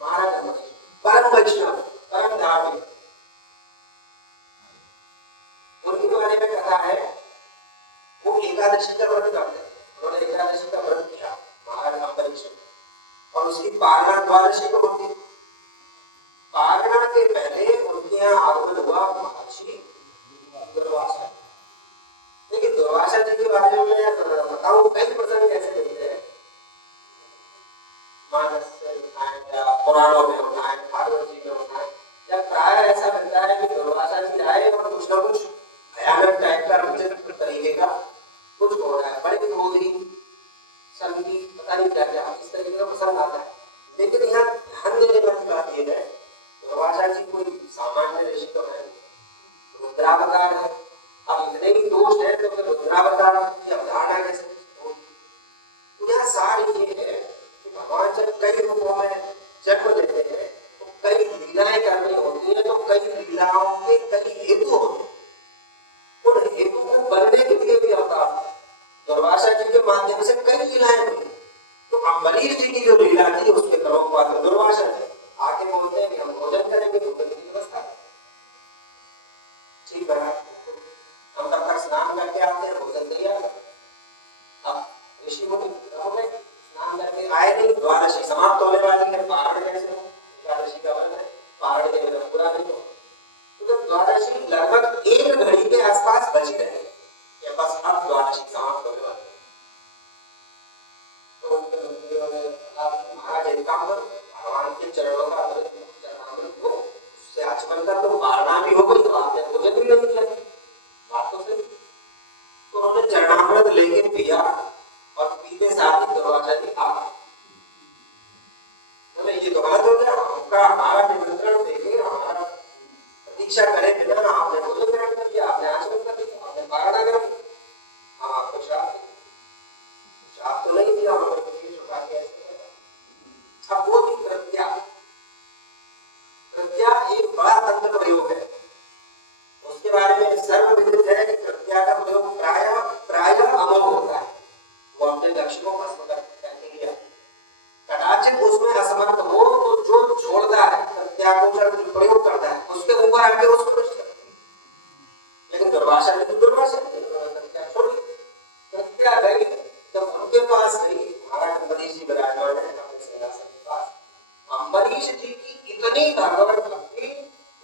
महाराज अम्बरीश परम वैष्णव, परम धार्मिक। उनके बारे में कथा है, वो एकादशी का व्रत करते हैं। उन्होंने एकादशी का व्रत किया महाराज अम्बरीश, और उसकी पारणा द्वादशी को होती। पारणा के पहले उनके यहाँ आगमन हुआ महर्षि दुर्वासा। लेकिन दुर्वासा जी के बारे में बताऊं, कई प्रसंग ऐसे मिलते हैं, मानस से उठाएं या पुराणों में उठाएं, भागवत जी में उठाएं, या प्राय ऐसा लगता है कि दुर्वासा जी आए और कुछ ना कुछ भयानक टाइप का विचित्र तरीके का कुछ हो रहा है, बड़े क्रोधी संगीत, पता नहीं क्या क्या इस तरीके का प्रसंग आता है। लेकिन यहाँ ध्यान देने वाली बात यह है, दुर्वासा जी कोई सामान्य ऋषि तो है, रुद्रावतार है। अब इतने ही दोष है तो फिर रुद्रावतार की अवधारणा कैसे होगी? तो यह सार ये है कि भगवान जब कई रूपों में जन्म लेते हैं तो कई लीलाएं करनी होती है, तो कई लीलाओं के कई हेतु होते हैं। उन हेतु को बनने के लिए भी अवतार दुर्वासा जी के माध्यम से कई लीलाएं हुई। तो अम्बरीश जी की जो लीला थी उसके प्रमुख पात्र दुर्वासा थे। आके बोलते हैं कि हम भोजन करेंगे, भोजन की व्यवस्था ठीक है, हम तब तक स्नान करके आते हैं, भोजन तैयार। अब ऋषि मुनि स्नान करके आए नहीं, द्वादशी समाप्त होने वाली है, पारण कैसे हो? एकादशी का व्रत है, पारण के बिना पूरा नहीं हो। तो जब द्वादशी लगभग एक घड़ी के आसपास बची रहे, या बस अब द्वादशी समाप्त होने वाली है, तो उनके मंत्रियों ने महाराज एक काम करो, भगवान के चरणों का चरणामृत हो, उससे आचमन कर दो, पारणा भी हो गई तो आपने भोजन भी नहीं किया। बात तो सही। तो उन्होंने चरणामृत लेके पिया, और पीते साथ ही दुर्वासा जी आ गए। बोले ये तो गलत हो गया, आपका हमारा निमंत्रण देके हमारा प्रतीक्षा करे बिना आपने भोजन ग्रहण कर लिया, आपने आचमन कर लिया, आपने पारणा कर ली, हम आपको श्राप तो नहीं दिया, हमारे अब वो थी कृत्या। कृत्या एक बड़ा तंत्र प्रयोग है, उसके बारे में सर्वविदित है कि कृत्या का प्रयोग प्रायः अमोघ होता है। वो अपने लक्ष्य को भस्म करने के लिए कदाचित उसमें असमर्थ हो तो जो छोड़ता है कृत्या को, जब प्रयोग करता है उसके ऊपर आके उसको नष्ट करता है। लेकिन दुर्वासा ने दुर्वासा कृत्या छोड़ी, कृत्या गई जब उनके पास गई, महाराज अम्बरीश जी विराजमान है अपने सिंहासन के पास। अम्बरीश जी की इतनी भगवत भक्ति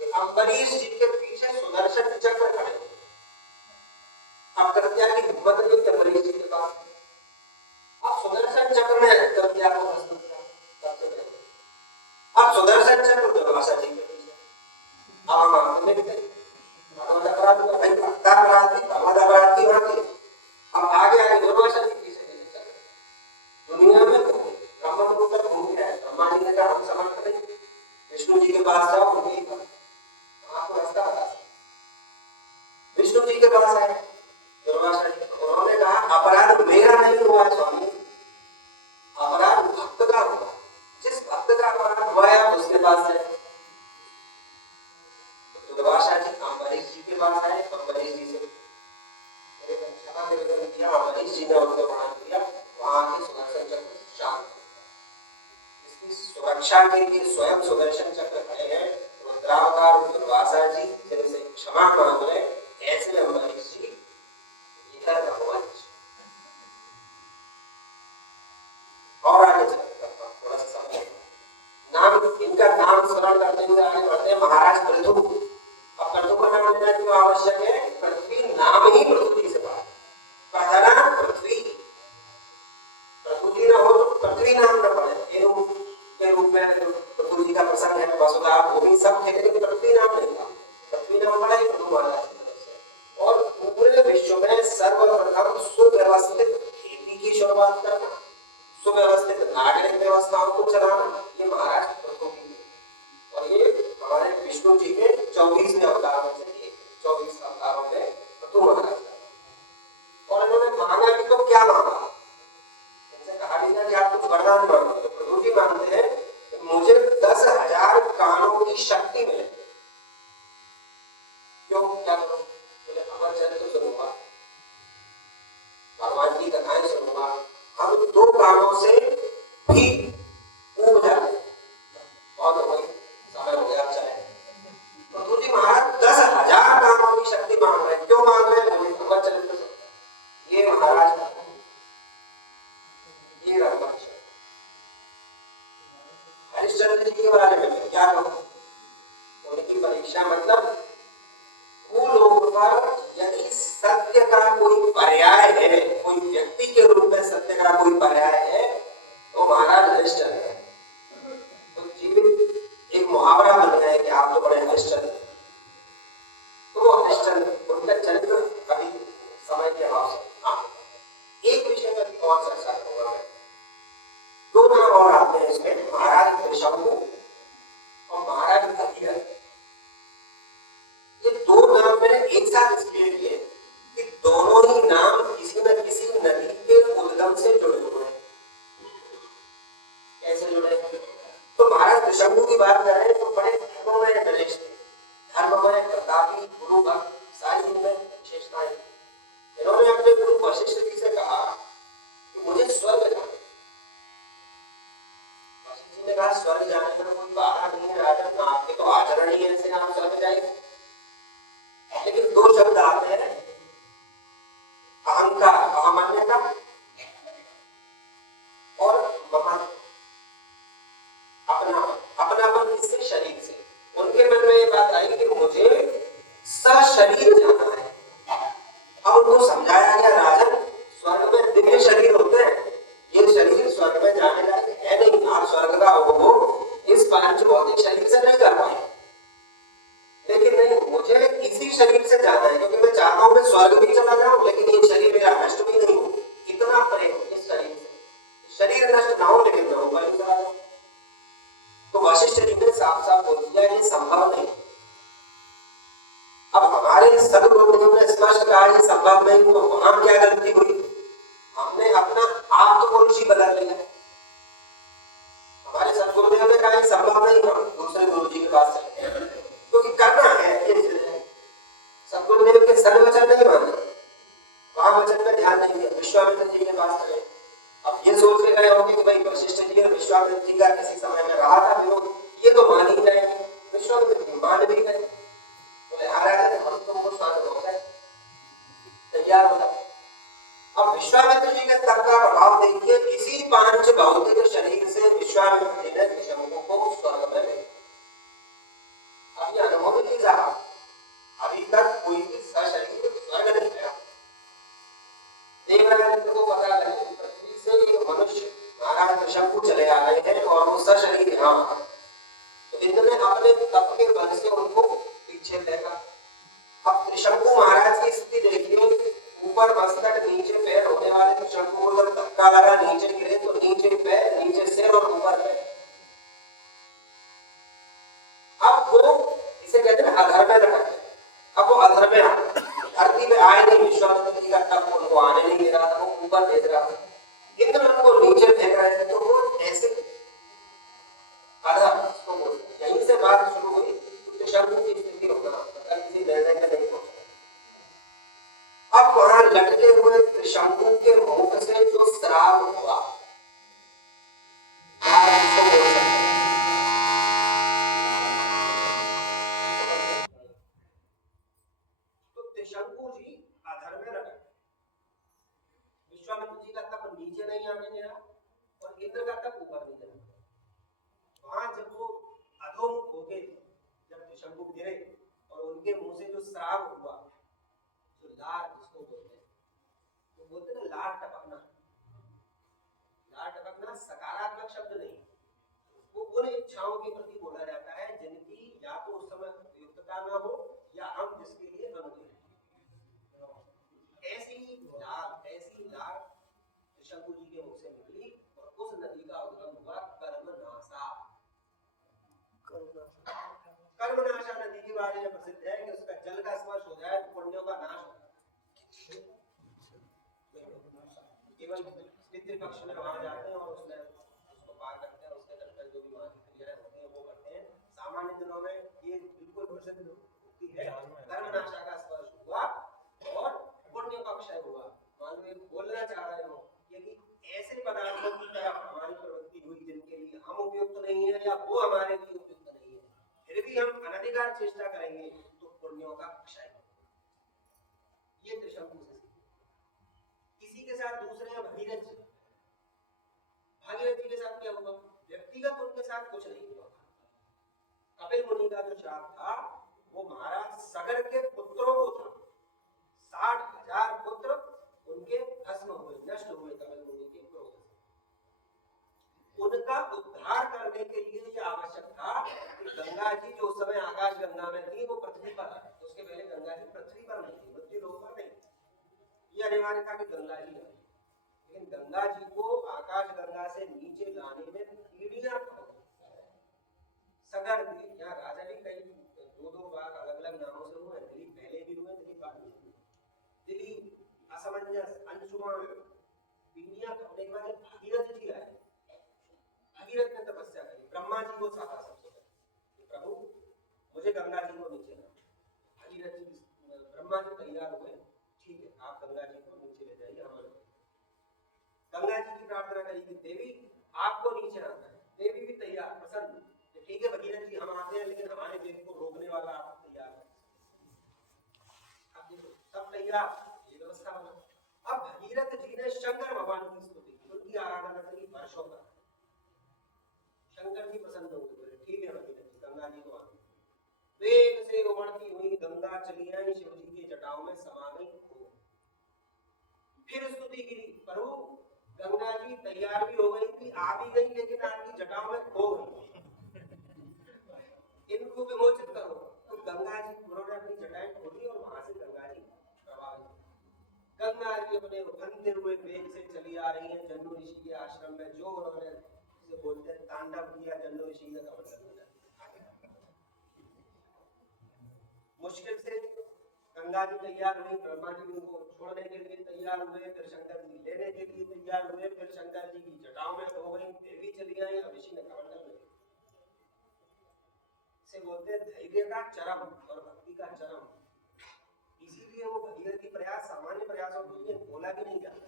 कि अम्बरीश जी के पीछे सुदर्शन चक्र खड़े हो। अब कृत्या की हिम्मत नहीं कि अम्बरीश जी के पास, अब सुदर्शन चक्र में कृत्या को भस्म किया सबसे पहले। अब सुदर्शन चक्र दुर्वासा जी के पीछे, अब हम आपने भी कही भगवत अपराध का भाई भक्ता अपराध की, भगवत अपराध की बात है। अब आगे आगे दुर्वासा जी पीछे दुनिया में ब्रह्म को तक घूम गया है। ब्रह्मा जी ने कहा हम समर्थ नहीं, विष्णु जी के पास जाओ, उनकी आपको रास्ता बता। विष्णु जी के पास आए दुर्वासा जी, उन्होंने कहा अपराध मेरा नहीं हुआ स्वामी, अपराध भक्त का हुआ। जिस भक्त का अपराध हुआ है उसके पास है। दुर्वासा जी अम्बरीश जी के पास आए, अम्बरीश जी से क्षमा निवेदन किया, अम्बरीश जी ने उनको प्रणाम किया, वहां के सुदर्शन चक्र शांत। इसकी सुरक्षा के लिए स्वयं सुदर्शन चक्र खड़े हैं रुद्रावतार दुर्वासा जी, जिनसे क्षमा मांग रहे ऐसे अम्बरीश जी में जो आवश्यक है, पृथ्वी नाम ही पृथ्वी से पाया, प्रधाना पृथ्वी, पृथ्वी न हो तो पृथ्वी नाम न पड़े। के रूप में जो पृथ्वी जी का प्रसंग है, वसुधा भूमि सब थे, लेकिन पृथ्वी नाम नहीं था। पृथ्वी नाम पड़ा ही प्रभु महाराज की तरफ से। और पूरे विश्व में सर्वप्रथम सुव्यवस्थित खेती की शुरुआत करना, सुव्यवस्थित नागरिक व्यवस्थाओं को चलाना, ये महाराज प्रभु की है। और ये हमारे विष्णु जी के 24वें अवतार में से एक, 24 अवतारों में प्रभु महाराज। और इन्होंने मांगा भी तो क्या मांगा, इनसे कहा भी था कि आप कुछ वरदान मांगो, तो प्रभु जी मानते हैं कि मुझे 10,000 कानों की शक्ति मिले। क्यों, क्या करूं? बोले अमर चरित्र सुनूंगा, भगवान की कथाएं सुनूंगा। हम 2 कानों से भी ऊब जाते, बहुत हो गई, समय हो गया, चले। प्रभु जी महाराज 10,000 कानों की शक्ति मांग रहे हैं। क्यों मांग रहे हैं? बोले अमर चरित्र। ये महाराज ये रघुवंश हरिश्चंद्र जी के बारे में क्या कहूं, उनकी परीक्षा मतलब भूलोक पर यदि सत्य का कोई पर्याय है, कोई व्यक्ति के रूप में सत्य का कोई पर्याय है, तो महाराज हरिश्चंद्र है। तो जीवित एक मुहावरा बन गया है कि आप तो बड़े हरिश्चंद्र। तो वो हरिश्चंद्र, उनका चरित्र अभी समय के अभाव से, एक विषय में भी और चर्चा करूंगा मैं। 2 नाम और आते हैं इसमें, महाराज त्रिशंकु और महाराज भगीरथ। ये 2 नाम मैंने एक साथ इसलिए लिए कि दोनों ही नाम किसी न किसी नदी के उद्गम से जुड़े हुए हैं। कैसे जुड़े? तो महाराज त्रिशंकु की बात कर रहे हैं तो बड़े धर्ममय नरेश थे, धर्ममय, प्रतापी, गुरु भक्त, सारी इनमें विशेषताएं। इन्होंने अपने गुरु वशिष्ठ जी से कहा कि मुझे स्वर्ग जाना। वशिष्ठ जी ने कहा स्वर्ग जाने में कोई बाधा नहीं है राजन, आपके तो आचरण ही ऐसे, आप स्वर्ग जाएंगे। लेकिन 2 शब्द आते हैं, अहंकार, अहमन्यता और ममत्व, अपनापन। किससे? शरीर से। उनके मन में ये बात आई कि मुझे सशरीर जाना है। अब उनको समझाया गया राजन, स्वर्ग में दिव्य शरीर होते हैं, ये शरीर स्वर्ग में जाने लायक है नहीं, आप स्वर्ग का उपभोग इस पांच भौतिक शरीर से नहीं कर पाए। लेकिन नहीं, मुझे इसी शरीर से जाना है, क्योंकि मैं चाहता हूं मैं स्वर्ग भी चला जाऊं, लेकिन ये शरीर मेरा नष्ट भी नहीं हो। इतना प्रेम इस शरीर से, शरीर नष्ट ना हो लेकिन मैं ऊपर ही चला जाऊं। तो वशिष्ठ जी ने साफ साफ बोल दिया ये संभव नहीं। अब हमारे सदगुरुदेव ने स्पष्ट कहा ये संभव नहीं, तो वहां क्या गलती हुई? हमने अपना आप तो पुरुष ही बदल लिया। हमारे सदगुरुदेव ने कहा ये संभव नहीं, हम दूसरे गुरु जी के पास चले गए, क्योंकि करना है ये। सदगुरुदेव के सदवचन नहीं माने, वहां वचन पे ध्यान नहीं दिया, विश्वामित्र जी के पास चले। अब ये सोच के गए होंगे कि भाई वशिष्ठ जी और विश्वामित्र जी का किसी समय में रहा था विरोध, ये तो मान ही जाएंगे। विश्वामित्र जी मान भी गए, बोले हाँ राजा हम तुमको स्वागत होता है, तैयार होता है। अब विश्वामित्र जी के तर्क का प्रभाव देखिए, किसी पांच भौतिक शरीर से विश्वामित्र जी ने त्रिशंकु को स्वर्ग में भेजा। अब ये अनुभव नहीं रहा, अभी तक कोई भी सशरीर स्वर्ग नहीं गया। देवराज को पता लगे पृथ्वी से एक मनुष्य महाराज त्रिशंकु चले आ रहे हैं और वो सशरीर यहाँ, तो इन्होंने अपने तप के बल से उनको पीछे फेंका। अब त्रिशंकु महाराज की स्थिति देखिए, ऊपर मस्तक नीचे पैर होने वाले त्रिशंकु को जब धक्का लगा नीचे गिरे, तो नीचे पैर, नीचे सिर और ऊपर पैर। अब वो इसे कहते हैं अधर में रखा है। अब वो अधर में धरती पे आए नहीं, विश्वामित्र जी का तप उनको आने नहीं दे रहा था, वो ऊपर भेज रहा था। इंद्र उनको नीचे फेंक रहे थे, तो वो ऐसे अधर उसको बोलते हैं। यहीं से बात शुरू हुई, त्रिशंकु की स्थिति होना किसी निर्णय में नहीं पहुंचा। अब वहां लटके हुए त्रिशंकु के मुख से जो श्राप हुआ, उसको बोल सकते हैं। तो त्रिशंकु जी अधर में रखे, विश्वामित्र जी का तप नीचे नहीं आने दे रहा और इंद्र का तप ऊपर नहीं जाने दे रहा। वहां जब वो अधोमुख हो गए, जब त्रिशंकु गिरे और उनके उनके मुंह से जो श्राप हुआ, जो लार जिसको बोलते हैं, तो बोलते ना लार टपकना, लार टपकना सकारात्मक शब्द नहीं, वो उन इच्छाओं के प्रति बोला जाता है जिनकी या तो उस समय उपयुक्तता न हो या हम जिसके लिए अनुकूल। ऐसी लार शंकु जी के मुख से निकली और उस नदी का उद्गम हुआ कर्मनाशा। कर्मनाशा नदी के बारे में प्रसिद्ध है कि उसका जल का स्पर्श हो जाए तो पुण्यों का नाश हो जाए। केवल पितृपक्ष में वहां जाते हैं और उसमें उसको पार करते हैं, उसके तट पर जो भी वहां की क्रियाएं होती हैं वो करते हैं। सामान्य दिनों में ये बिल्कुल प्रसिद्ध उक्ति है, कर्मनाशा का स्पर्श हुआ और पुण्य का क्षय हुआ। मान लो बोलना चाह रहे हो यदि ऐसे पदार्थों की तरफ हमारी प्रवृत्ति हुई जिनके लिए हम उपयुक्त नहीं है या वो हमारे लिए उपयुक्त नहीं है, फिर भी हम अनधिकार चेष्टा करेंगे तो पुण्यों का क्षय। ये त्रिशंकु से इसी के साथ दूसरे हैं भगीरथ जी। भागीरथ जी के साथ क्या हुआ? व्यक्तिगत उनके साथ कुछ नहीं हुआ। कपिल मुनि का जो श्राप था वो महाराज सगर के पुत्रों को था। 60,000 पुत्र उनके भस्म हुए, नष्ट हुए कपिल मुनि के क्रोध से। उनका उद्धार करने के लिए ये आवश्यक था कि गंगा जी जो उस समय आकाश गंगा में थी वो पृथ्वी पर है। उसके पहले गंगा जी पृथ्वी पर नहीं थी, मृत्यु लोक पर नहीं। ये अनिवार्य था कि गंगा जी है, लेकिन गंगा जी को आकाश गंगा से नीचे लाने में पीढ़ियां सगर दिलीप, यहाँ राजा भी कई दो बार अलग अलग नामों से हुए। दिलीप पहले भी हुए, दिलीप बाद में हुए। दिलीप असमंजस, अंशुमान, पीढ़ियां खपने के बाद भगीरथ जी आए। भगीरथ ने तपस्या करी, ब्रह्मा जी को चाहा सबसे पहले, प्रभु मुझे गंगा जी को नीचे लाओ। भगीरथ जी, ब्रह्मा जी तैयार हुए, ठीक है आप गंगा जी को नीचे ले जाइए हमारे। गंगा जी की प्रार्थना करी कि देवी आपको नीचे आना है। देवी भी तैयार, प्रसन्न, ठीक है भगीरथ जी हम आते हैं, लेकिन हमारे वेग को रोकने वाला आप तैयार है। अब देखो सब तैयार, ये व्यवस्था बना। अब भगीरथ जी ने शंकर भगवान की स्तुति की, उनकी आराधना करी वर्षों तक। शंकर जी प्रसन्न हो गए, ठीक है भगीरथ जी गंगा जी को आने। वेग से उमड़ती हुई गंगा चली आई, शिव जी की जटाओं में समा गई। फिर स्तुति की, प्रभु गंगा जी तैयार भी हो गई थी, आ भी गई, लेकिन आपकी जटाओं में खो गई, इनको विमोचित करो। तो गंगा जी उन्होंने अपनी जटाएं खोली और वहां से गंगा जी प्रवाहित। गंगा जी अपने उफनते हुए वेग से चली आ रही हैं जन्नू ऋषि के आश्रम में, जो उन्होंने जिसे बोलते हैं तांडव किया जन्नू ऋषि का कमंडल। मुश्किल से गंगा जी तैयार हुई, ब्रह्मा जी उनको छोड़ने के लिए तैयार हुए, फिर शंकर जी लेने के लिए तैयार हुए, फिर शंकर जी की जटाओं में हो गई, देवी चली आई, अब ऋषि ने कमंडल में। इसे बोलते हैं धैर्य का चरम और भक्ति का चरम। इसीलिए वो भगीरथी प्रयास सामान्य प्रयासों के लिए बोला भी नहीं जाता,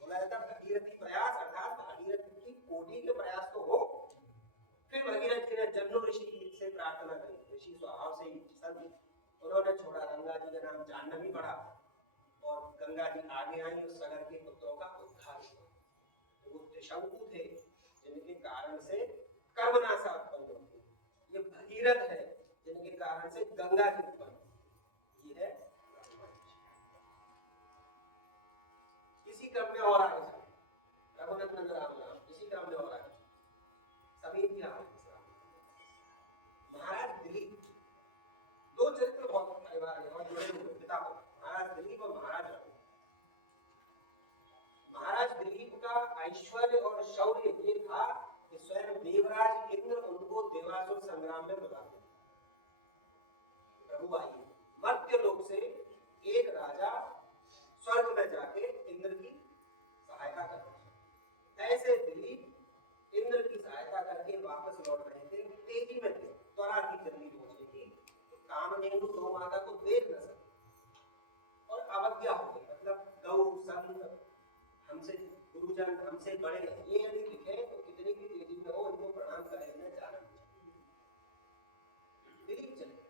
बोला जाता भगीरथी प्रयास, अर्थात भगीरथ की कोटि के प्रयास तो हो। फिर भगीरथ जी ने जन्नू ऋषि से प्रार्थना करी, ऋषि स्वभाव से ही संत, उन्होंने छोड़ा, गंगा जी का नाम जानना भी पड़ा और गंगा जी आगे आई, उस सगर के पुत्रों का उद्धार हुआ। तो वो त्रिशंकु थे जिनके कारण से कर्मनाशा उत्पन्न होती, ये भगीरथ है जिनके कारण से गंगा जी उत्पन्न। ये है इसी क्रम में और आगे रघुनाथ नंद राम नाम, इसी क्रम में और आगे सभी महाराज दिलीप, दो चरित्र बहुत अनिवार्य और जुड़े हुए पिता को, महाराज दिलीप और महाराज रघु। महाराज दिलीप का ऐश्वर्य और शौर्य ये था कि स्वयं देवराज इंद्र उनको देवासुर संग्राम में बुलाते। प्रभु आइए, मर्त्य लोक से एक राजा स्वर्ग में जाके इंद्र की सहायता करते। ऐसे दिलीप इंद्र की सहायता करके वापस लौट रहे थे, तेजी में थे, त्वरा की दिल्ली पहुंचे थी, तो कामधेनु गौ माता को देख न सके और अवज्ञा हो गई। मतलब गौ संत हमसे गुरुजन हमसे बड़े हैं, ये यदि दिखे तो कितनी भी तेजी में हो इनको प्रणाम करने जाना चाहिए। दिलीप चले गए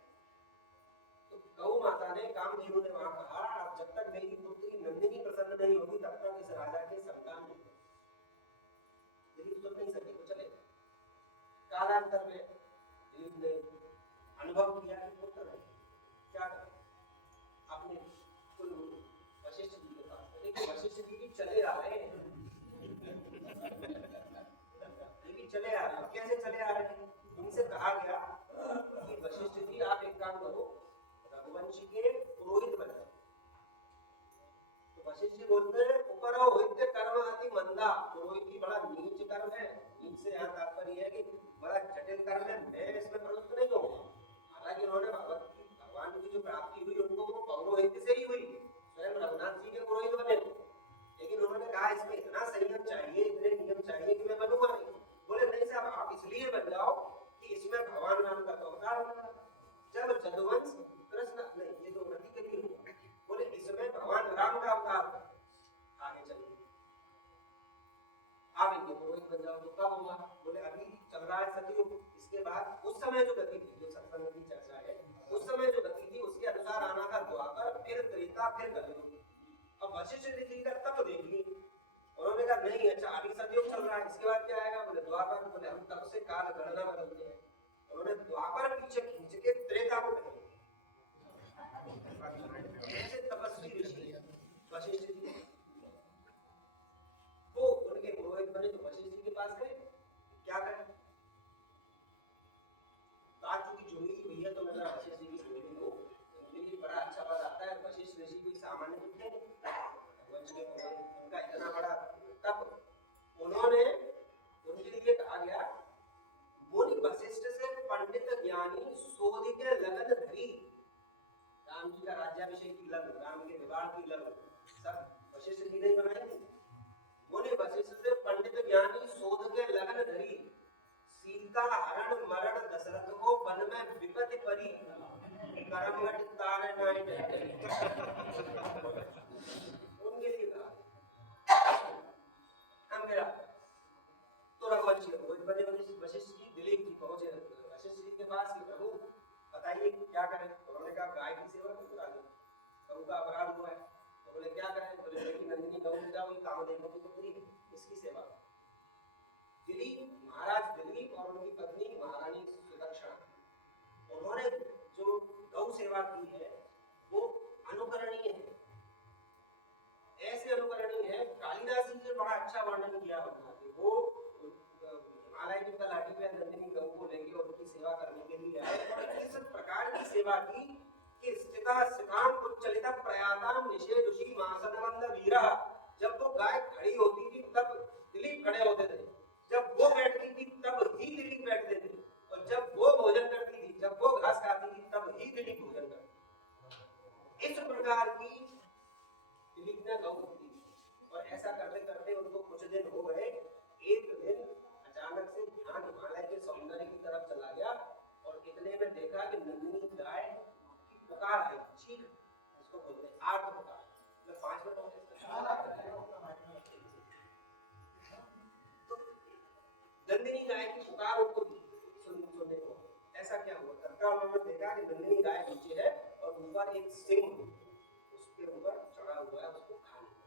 तो गौ माता ने, कामधेनु ने वहां कहा, अब जब तक मेरी पुत्री नंदिनी प्रसन्न नहीं होगी तब तक इस राजा के संतान नहीं। दिलीप तो नहीं सके, तो चले। कालांतर में दिलीप ने अनुभव किया कि पुत्र नहीं, चले आ रहे हैं। कैसे चले आ रहे हैं? इनसे कहा गया कि वशिष्ठ जी आप एक काम करो, रघुवंशी के पुरोहित बन जाओ। तो वशिष्ठ जी बोलते हैं उपरो होइते कर्म अति मंदा, पुरोहित की बड़ा नीच कर्म है। नीच से यहाँ तात्पर्य है कि बड़ा जटिल कर्म है, मैं इसमें प्रवृत्त नहीं हूँ। हालांकि उन्होंने भगवान की जो प्राप्ति हुई उनको वो पौरोहित्य से ही हुई, स्वयं रघुनाथ जी के पुरोहित बने, लेकिन उन्होंने कहा इसमें इतना संयम चाहिए, इतने नियम चाहिए कि मैं बनूंगा नहीं। बोले नहीं साहब आप इसलिए बन जाओ कि इसमें भगवान राम का अवतार होगा। जब जदुवंश कृष्ण नहीं, ये तो रति के लिए हुआ, बोले इसमें भगवान राम का अवतार आगे चलिए आप इनके पुरोहित बन जाओ। तो कब हुआ? बोले अभी चल रहा है सतयुग, इसके बाद उस समय जो गति थी, जो सत्संग की चर्चा है, उस समय जो गति थी उसके अनुसार आना था द्वापर, फिर त्रेता, फिर कलयुग। अब वशिष्ठ ऋषि का तप देखिए, उन्होंने कहा नहीं अच्छा अभी सतयुग चल रहा है, इसके बाद क्या आएगा? बोले द्वापर। बोले हम तब से काल गणना बदलते हैं। उन्होंने द्वापर पीछे खींच के त्रेता को कहा। ऐसे तपस्वी ऋषि वशिष्ठ जी, वो उनके पुरोहित बने तो वशिष्ठ जी के पास गए, क्या करें? बात चूंकि जुड़ी हुई है तो मैं वशिष्ठ जी की स्टोरी को मेरी बड़ा अच्छा पद आता है। वशिष्ठ ऋषि कोई सामान्य नहीं थे, वंश के पुरोहित, उनका इतना बड़ा तप, उन्होंने उनके लिए कहा गया मुनि वशिष्ठ से पंडित ज्ञानी शोध के लगन धरी। राम जी का राज्याभिषेक की लगन, राम के विवाह की लगन सब वशिष्ठ जी ने बनाई थी। मुनि वशिष्ठ से पंडित ज्ञानी शोध के लगन धरी, सीता हरण मरण दशरथ को वन में विपत्ति परी, करमगट तारे नाई डरे। उनके लिए कहा हम मेरा तो रघुवंशी बने वशिष्ठ जी दिलीप जी पहुंचे वशिष्ठ जी के पास कि प्रभु बताइए क्या करें? उन्होंने कहा गाय की सेवा करा दो, गऊ का अपराध हुआ है। तो बोले क्या करें? बोले बेटी नंदिनी गऊ मिल जाओगी, कामदेव की पुत्री, इसकी सेवा। दिलीप महाराज दिलीप और उनकी पत्नी महारानी सुदक्षिणा, उन्होंने जो गौ सेवा की है वो अनुकरणीय है। ऐसे अनुकरणीय है, कालिदास जी ने बड़ा अच्छा वर्णन किया होगा कि वो हिमालय की तलहटी पे नंदिनी गौ को लेके और उनकी सेवा करने के लिए आए और इस प्रकार की सेवा की कि स्थिता सिद्धांत उच्चलिता प्रयाताम निषेध ऋषि मासनवंद वीरा। जब वो गाय खड़ी होती थी तब दिलीप खड़े होते थे, जब वो बैठती थी तब ही दिलीप बैठते थे, और जब वो भोजन करती थी, जब वो घास खाती थी तब ही दिलीप भोजन करते। इस प्रकार की दिलीप ने गौ दी। और ऐसा करते करते उनको कुछ दिन हो गए। एक दिन अचानक से ध्यान हिमालय के सौंदर्य की तरफ चला गया और इतने में देखा कि नंदिनी गाय की पुकार है, चीख, इसको बोलते हैं आर्त पुकार। मैं 5 मिनट नंदिनी गाय की पुकार उनको सुनने को। ऐसा क्या हुआ? तत्काल उन्होंने देखा कि नंदिनी गाय नीचे है और ऊपर एक सिंह उसके ऊपर चढ़ा हुआ है, उसको खा लिया।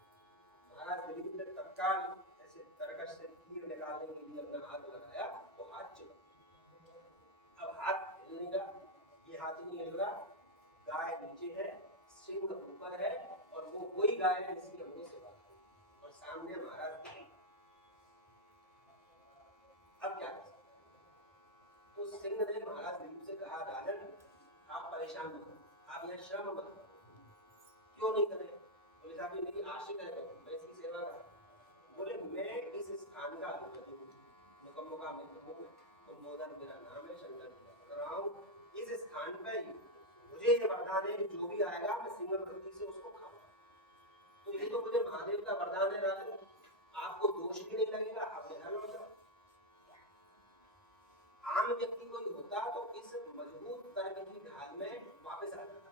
महाराज दिलीप ने तत्काल ऐसे तरकश से तीर निकालने के लिए अपना हाथ लगाया तो हाथ चिपक गया। अब हाथ हिलने का, ये हाथ ही नहीं हिल रहा, गाय नीचे है, सिंह ऊपर है और वो कोई गाय है जिसकी हमने सेवा की और सामने महाराज दिलीप। अब क्या कर सकते? तो सिंह ने महाराज दिलीप से कहा राजन आप परेशान मत हो, आप यहाँ श्रम मत करो। क्यों नहीं करें? बोले साहब ये मेरी आशिक है, मैं इसकी सेवा करूं। बोले मैं इस स्थान का अधिपति हूँ, मुकम्मका में तो मोदन मेरा नाम है, शंकर इस स्थान पे मुझे ये वरदान है कि जो भी आएगा मैं सिंह वृत्ति से उसको खाऊंगा। तो ये तो मुझे महादेव का वरदान है राजन, आपको दोष भी नहीं लगेगा, आप निधन हो जाओ। आम व्यक्ति कोई होता तो इस मजबूत तर्क की ढाल में वापस आ जाता,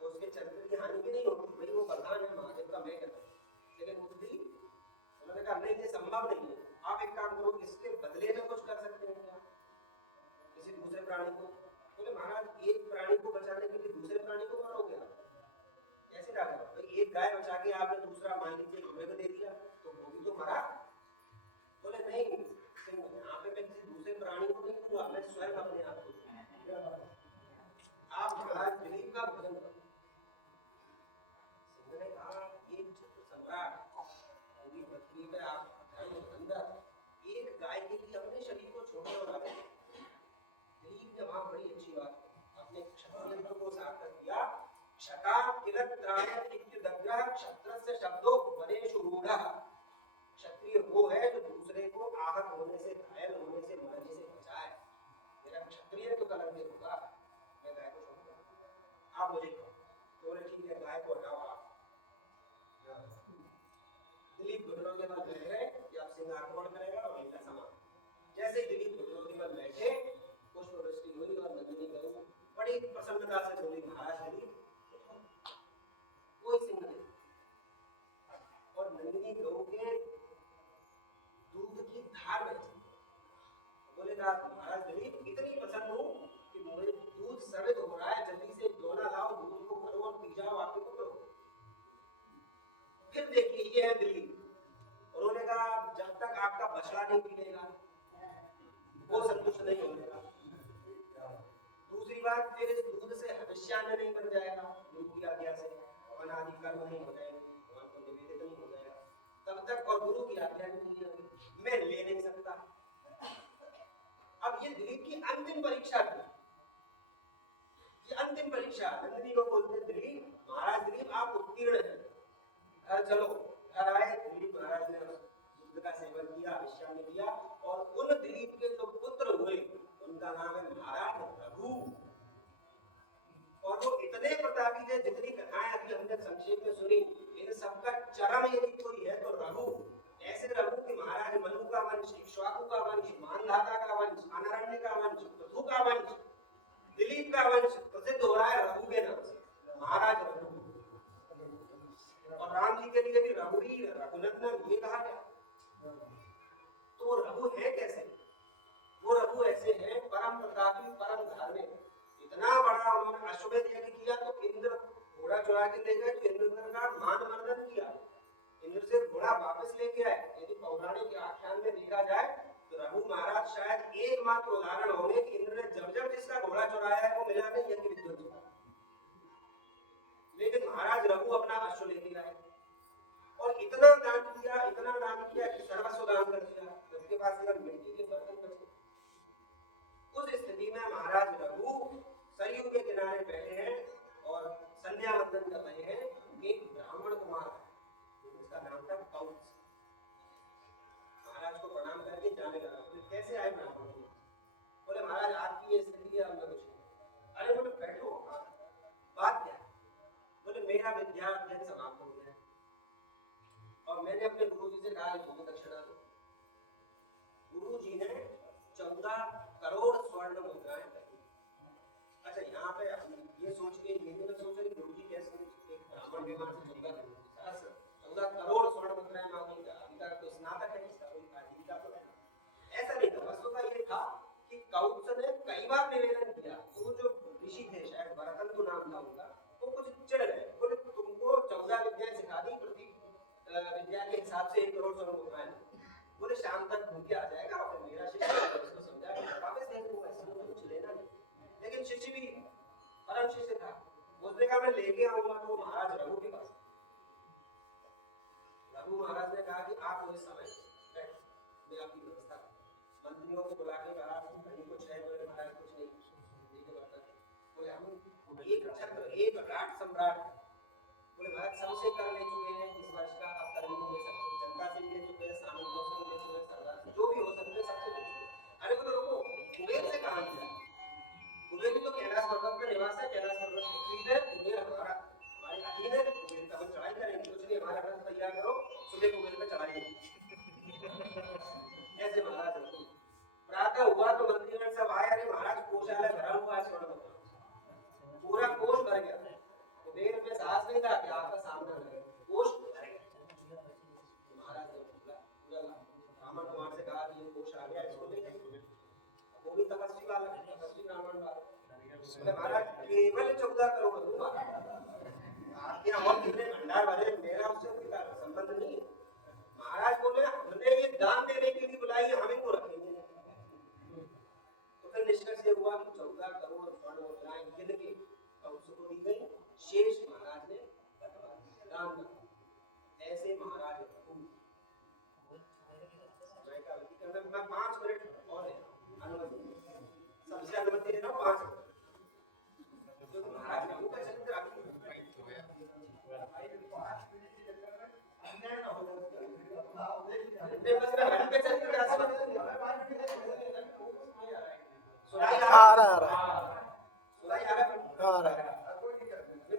तो उसके चरित्र की हानि भी नहीं होती, भाई वो वरदान है महादेव का, मैं कहता हूँ। लेकिन बुद्धि उन्होंने कहा नहीं ये संभव नहीं है, आप एक काम करो इसके बदले में कुछ कर सकते हैं क्या किसी दूसरे प्राणी को? बोले महाराज एक प्राणी को बचाने के लिए दूसरे प्राणी को मारोगे आप, कैसे डाला? भाई एक गाय बचा के आपने दूसरा मान लीजिए घोड़े को दे दिया तो वो भी तो मरा। बोले नहीं यहाँ पे मैं किसी दूसरे प्राणी को नहीं दूंगा, मैं स्वयं अपने आप को। आप महाराज दिलीप का भोजन करो। सिंह ने कहा एक सम्राट पूरी पृथ्वी पे आप अंदर एक गाय दिलीप ने वहां बड़ी अच्छी बात अपने क्षत्रियत्व को सार्थक किया। क्षता किलत त्रायत इत्युदग्रह क्षत्रस्य शब्दो वनेषु रूढ़ः। क्षत्रिय वो है जो दूसरे को आहत होने से, घायल होने से, मरने से बचाए। मेरा क्षत्रिय तो कलंक होगा, मैं गाय को छोड़ूंगा, आप मुझे कहो। तो बोले ठीक है, गाय को हटाओ आप। दिलीप घुटनों के बल बैठ गए कि अब सिंह आक्रमण करेगा और इनका समान। जैसे दिलीप घुटनों के बल बैठे, पुष्पवृष्टि हुई और नंदिनी गऊ बड़ी प्रसन्नता से बोली, महाराज दिलीप कोई सिंह नहीं। और नंदिनी गऊ के दूध की धार बह चली। बोले महाराज दिलीप इतनी प्रसन्न हूं कि मेरे दूध स्रवित हो रहा है, जल्दी से दोना लाओ, दूध को भरो और पी जाओ आपके पुत्र। फिर देखिए ये है दिलीप। उन्होंने कहा जब तक आपका बछड़ा नहीं पी लेगा वो संतुष्ट नहीं होगा। दूसरी बात, फिर इस दूध से हविष्यान्न नहीं बन जाएगा, दूध की आज्ञा से अनादि कर्म नहीं हो जाएंगे, भगवान को निवेदित नहीं हो जाएगा तब तक, और गुरु की आज्ञा नहीं पूरी होगी, मैं ले नहीं सकता। अब ये दिलीप की अंतिम परीक्षा थी। ये अंतिम परीक्षा नंदिनी को बोलते दिलीप, महाराज दिलीप आप उत्तीर्ण हैं, घर चलो। घर आए, दिलीप महाराज ने दूध का सेवन किया, हविष्यान्न किया, और उन दिलीप के जो पुत्र हुए उनका नाम है महाराज रघु। और वो इतने प्रतापी थे, जितनी कथाएं अभी हमने संक्षेप में सुनी, इन सबका चरम यदि कोई है तो रघु। ऐसे रघु कि महाराज मनु का वंश, इक्ष्वाकु का वंश, मानधाता का वंश, अनरण्य का वंश, पृथु का वंश, दिलीप का वंश प्रसिद्ध हो रहा है रघु के नाम से, महाराज रघु। और राम जी के लिए भी रघुवीर, रघुनंदन ये कहा गया। तो वो रघु है कैसे? वो रघु ऐसे हैं परम प्रतापी, परम धार्मिक। इतना बड़ा उन्होंने अश्वमेध यज्ञ किया तो इंद्र घोड़ा चुरा के ले गए, तो इंद्र का मान मर्दन किया, इंद्र से घोड़ा वापस लेके आए। यदि पौराणिक आख्यान में देखा जाए तो रघु महाराज शायद एकमात्र उदाहरण होंगे कि इंद्र ने जब जब जिसका घोड़ा चुराया है वो मिला नहीं यज्ञ विध्वंस हुआ। लेकिन महाराज रघु अपना अश्व लेके आए और इतना दान किया कि सर्वस्व दान कर दिया, उसके पास अगर मिट्टी के बर्तन बचे। उस स्थिति में महाराज रघु सरयू के किनारे बैठे हैं और संध्या वंदन कर रहे हैं। एक ब्राह्मण कुमार उसका नाम था कौत्स, महाराज को प्रणाम करके जाने लगा। तो कैसे आए ब्राह्मण? बोले महाराज आपकी ये स्थिति है, हमने कुछ नहीं। अरे बोले बैठो, बात क्या है? बोले मेरा विद्या अध्ययन समाप्त हो गया और मैंने अपने गुरु जी से कहा मुझे दक्षिणा दो। गुरु जी ने 14 करोड़ स्वर्ण मुद्राएं दी। अच्छा यहाँ पे ये सोच के ये नहीं सोच रहे गुरु जी कैसे एक ब्राह्मण विमान से 14 करोड़ स्वर्ण मुद्राएं मांगी, अभी तक तो स्नातक है, इसका कोई आजीविका तो है। ऐसा नहीं था, वस्तु का ये था कि कौत्स ने कई बार निवेदन किया। तो जो ऋषि थे, शायद भरतंतु नाम था उनका, वो कुछ चिढ़ गए। बोले तुमको 14 विद्याएं सिखा दी, प्रति विद्या के हिसाब से 1 करोड़ स्वर्ण मुद्राएं। बोले शाम तक भूखे आ जाएगा और फिर मेरा शिष्य उसको समझा कि वापस दे दूंगा, इसमें कुछ लेना नहीं। लेकिन शिष्य भी परम शिष्य था, उसने कहा मैं लेके आऊंगा। तो महाराज रघु के पास, रघु महाराज ने कहा कि आप मुझे समय बैठ, मैं आपकी व्यवस्था करूं। मंत्रियों को बुला के कहा कहीं कुछ है? बोले महाराज कुछ नहीं, बोले हम एक छत्र, एक राट सम्राट। बोले महाराज सबसे कर ले चुके हैं इस वर्ष का, आप कर नहीं ले सकते, जनता से ले चुके हैं, सामंतों से ले चुके हैं, सरदार से जो भी हो सकते सबसे ले चुके। अरे बोले रुको, कुबेर से कहां किया? कुबेर भी तो कैलाश पर्वत में निवास है, कैलाश पर्वत पृथ्वी है, कुबेर हमारे अधीन है, कुबेर का हम चढ़ाई करेंगे, कुछ नहीं, हमारा रथ तैयार करो, सुबह कुबेर पे चढ़ाई। ऐसे महाराज प्रातः हुआ तो मंत्रीगण सब आए, अरे महाराज कोषालय भरा हुआ है स्वर्ण मुद्रा, पूरा कोष भर गया। कुबेर पे साहस नहीं था कि आपका सामना करे, कोष भर गया। महाराज ने पूरा ब्राह्मण कुमार से कहा कि ये कोष आ गया, इसको ले जाइए। वो भी तपस्वी वाला, तपस्वी ब्राह्मण वाला। बोले महाराज केवल 14 करोड़ दूंगा, आपके यहाँ और कितने भंडार भरे, मेरा उससे कोई संबंध नहीं है। महाराज बोले हमने ये दान देने के लिए बुलाई है, हम इनको रखेंगे। तो फिर निष्कर्ष ये हुआ कि 14 करोड़ स्वर्ण मुद्राएं गिन के कौत्स को दी गई, शेष महाराज ने दान कर। ऐसे महाराज मैं 5 मिनट और है, वहां से, क्योंकि महाराज रघु का चरित्र आ रहा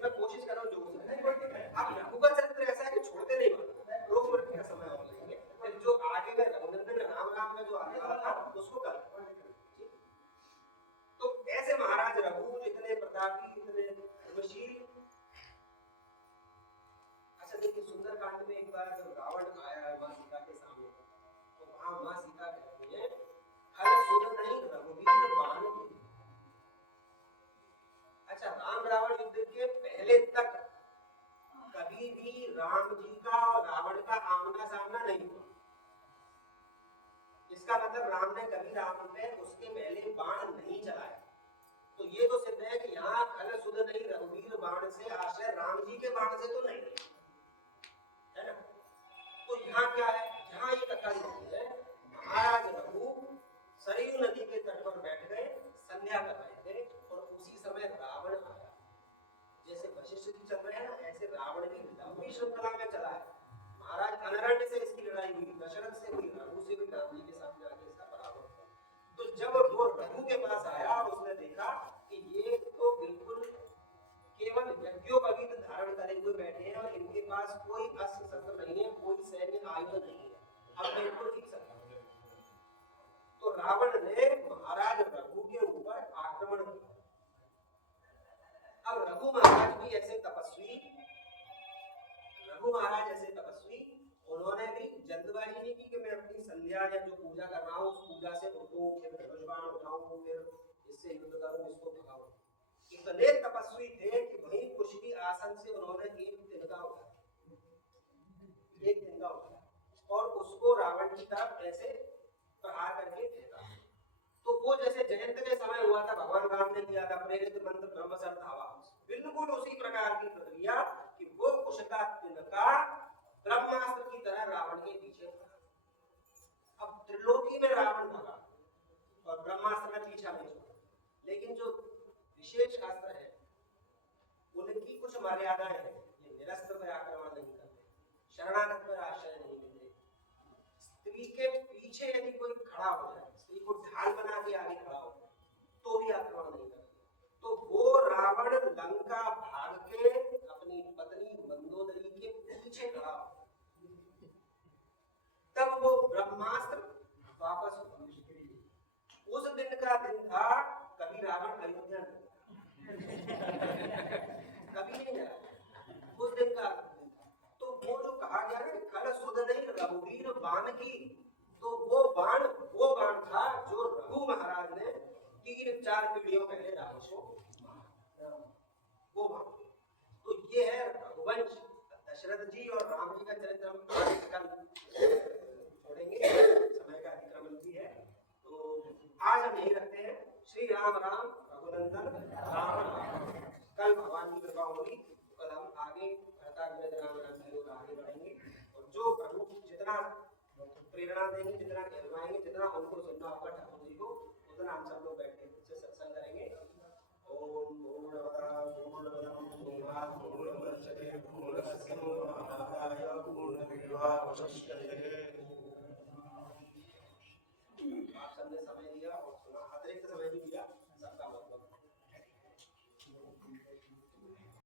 मैं कोशिश कर रहा हूँ जो आप रघु का चरित्र ऐसा है कि छोड़ते नहीं, 2 मिनट का समय और लेंगे, फिर जो आगे का रघुनंदन राम राम का जो आगे वाला था उसको कर। तो ऐसे महाराज रघु इतने प्रतापी, इतने धर्मशील। अच्छा देखिए, सुंदरकांड में एक बार जब रावण आया मां सीता के सामने, तो वहां मां सीता कहती है हर सुध नहीं रघुवीर बाण की। अच्छा, राम रावण युद्ध के पहले तक कभी भी राम जी का और रावण का आमना सामना नहीं हुआ। इसका मतलब राम ने कभी रावण पे उसके पहले बाण नहीं चलाया। तो ये तो सिद्ध है कि यहाँ खल सुध नहीं रघुवीर बाण से आश्रय राम जी के बाण से तो नहीं है ना। तो यहाँ क्या है, यहाँ ये कथा लिखी है, महाराज रघु सरयू नदी के तट पर बैठ गए, संध्या कर रहे थे, और उसी समय रावण आया। जैसे वशिष्ठ जी चल रहे हैं ना, ऐसे रावण की लंबी श्रृंखला में चला है। महाराज अनरण्य से इसकी लड़ाई हुई, दशरथ से हुई, रघु से हुई, राम जी के सामने आके इसका पराभव हुआ। तो जब वो रघु के पास आया और उसने देखा कि ये तो बिल्कुल केवल यज्ञोपवीत धारण करे हुए बैठे हैं और इनके पास कोई अस्त्र शस्त्र नहीं है, कोई सैन्य आयुध नहीं है, अब मैं इनको जीत सकता हूं। तो रावण ने महाराज रघु के ऊपर आक्रमण किया। अब रघु महाराज भी ऐसे तपस्वी, उन्होंने भी जल्दबाजी नहीं की कि मैं अपनी संध्या या जो पूजा कर रहा हूँ उस पूजा से उठूं, फिर धनुष बाण उठाऊं, फिर इससे युद्ध करूं, इसको भगाऊं। इतने तपस्वी थे कि वहीं कुश की आसन से उन्होंने एक तिनका उठाया और उसको रावण की तरफ ऐसे प्रहार करके फेंका। तो वो जैसे जयंत के समय हुआ था, भगवान राम ने किया था प्रेरित मंत्र ब्रह्मसर धावा, बिल्कुल उसी प्रकार की प्रक्रिया कि वो कुश का तिनका ब्रह्मास्त्र की तरह रावण के पीछे था। अब त्रिलोकी में रावण भगा और ब्रह्मास्त्र ने पीछा नहीं छोड़ा, लेकिन जो विशेष अस्त्र है उनकी कुछ मर्यादाएं हैं। ये निरस्त्र पर आक्रमण नहीं करते, शरणागत पर आश्रय नहीं देते, स्त्री के पीछे यदि कोई खड़ा हो जाए, स्त्री को ढाल बना के आगे खड़ा हो तो भी आक्रमण नहीं करते। तो वो रावण लंका भाग के अपनी पत्नी मंदोदरी के पीछे खड़ा, तब वो ब्रह्मास्त्र वापस उस दिन का दिन था, कभी रावण अयोध्या कभी नहीं गया, उस दिन का। तो वो जो कहा गया ना खल सुध नहीं रघुवीर बाण की, तो वो बाण था जो रघु महाराज ने 3-4 पीढ़ियों पहले रावण को वो बाण। तो ये है रघुवंश। दशरथ जी और राम जी का चरित्र हम कल छोड़ेंगे, समय का अतिक्रमण भी है, तो आज हम यही रखते हैं। श्री राम राम रघुनंदन राम। कल भगवान की कृपा होगी, कल हम आगे राम राम की ओर आगे बढ़ेंगे, और जो प्रभु जितना प्रेरणा देंगे, जितना कहलवाएंगे, जितना उनको सुनना होगा ठाकुर जी को, उतना हम सब लोग बैठ के सत्संग करेंगे। ओम पूर्णमदः पूर्णमिदं पूर्णात् पूर्णमुदच्यते पूर्णस्य पूर्णमादाय पूर्णमेवावशिष्यते।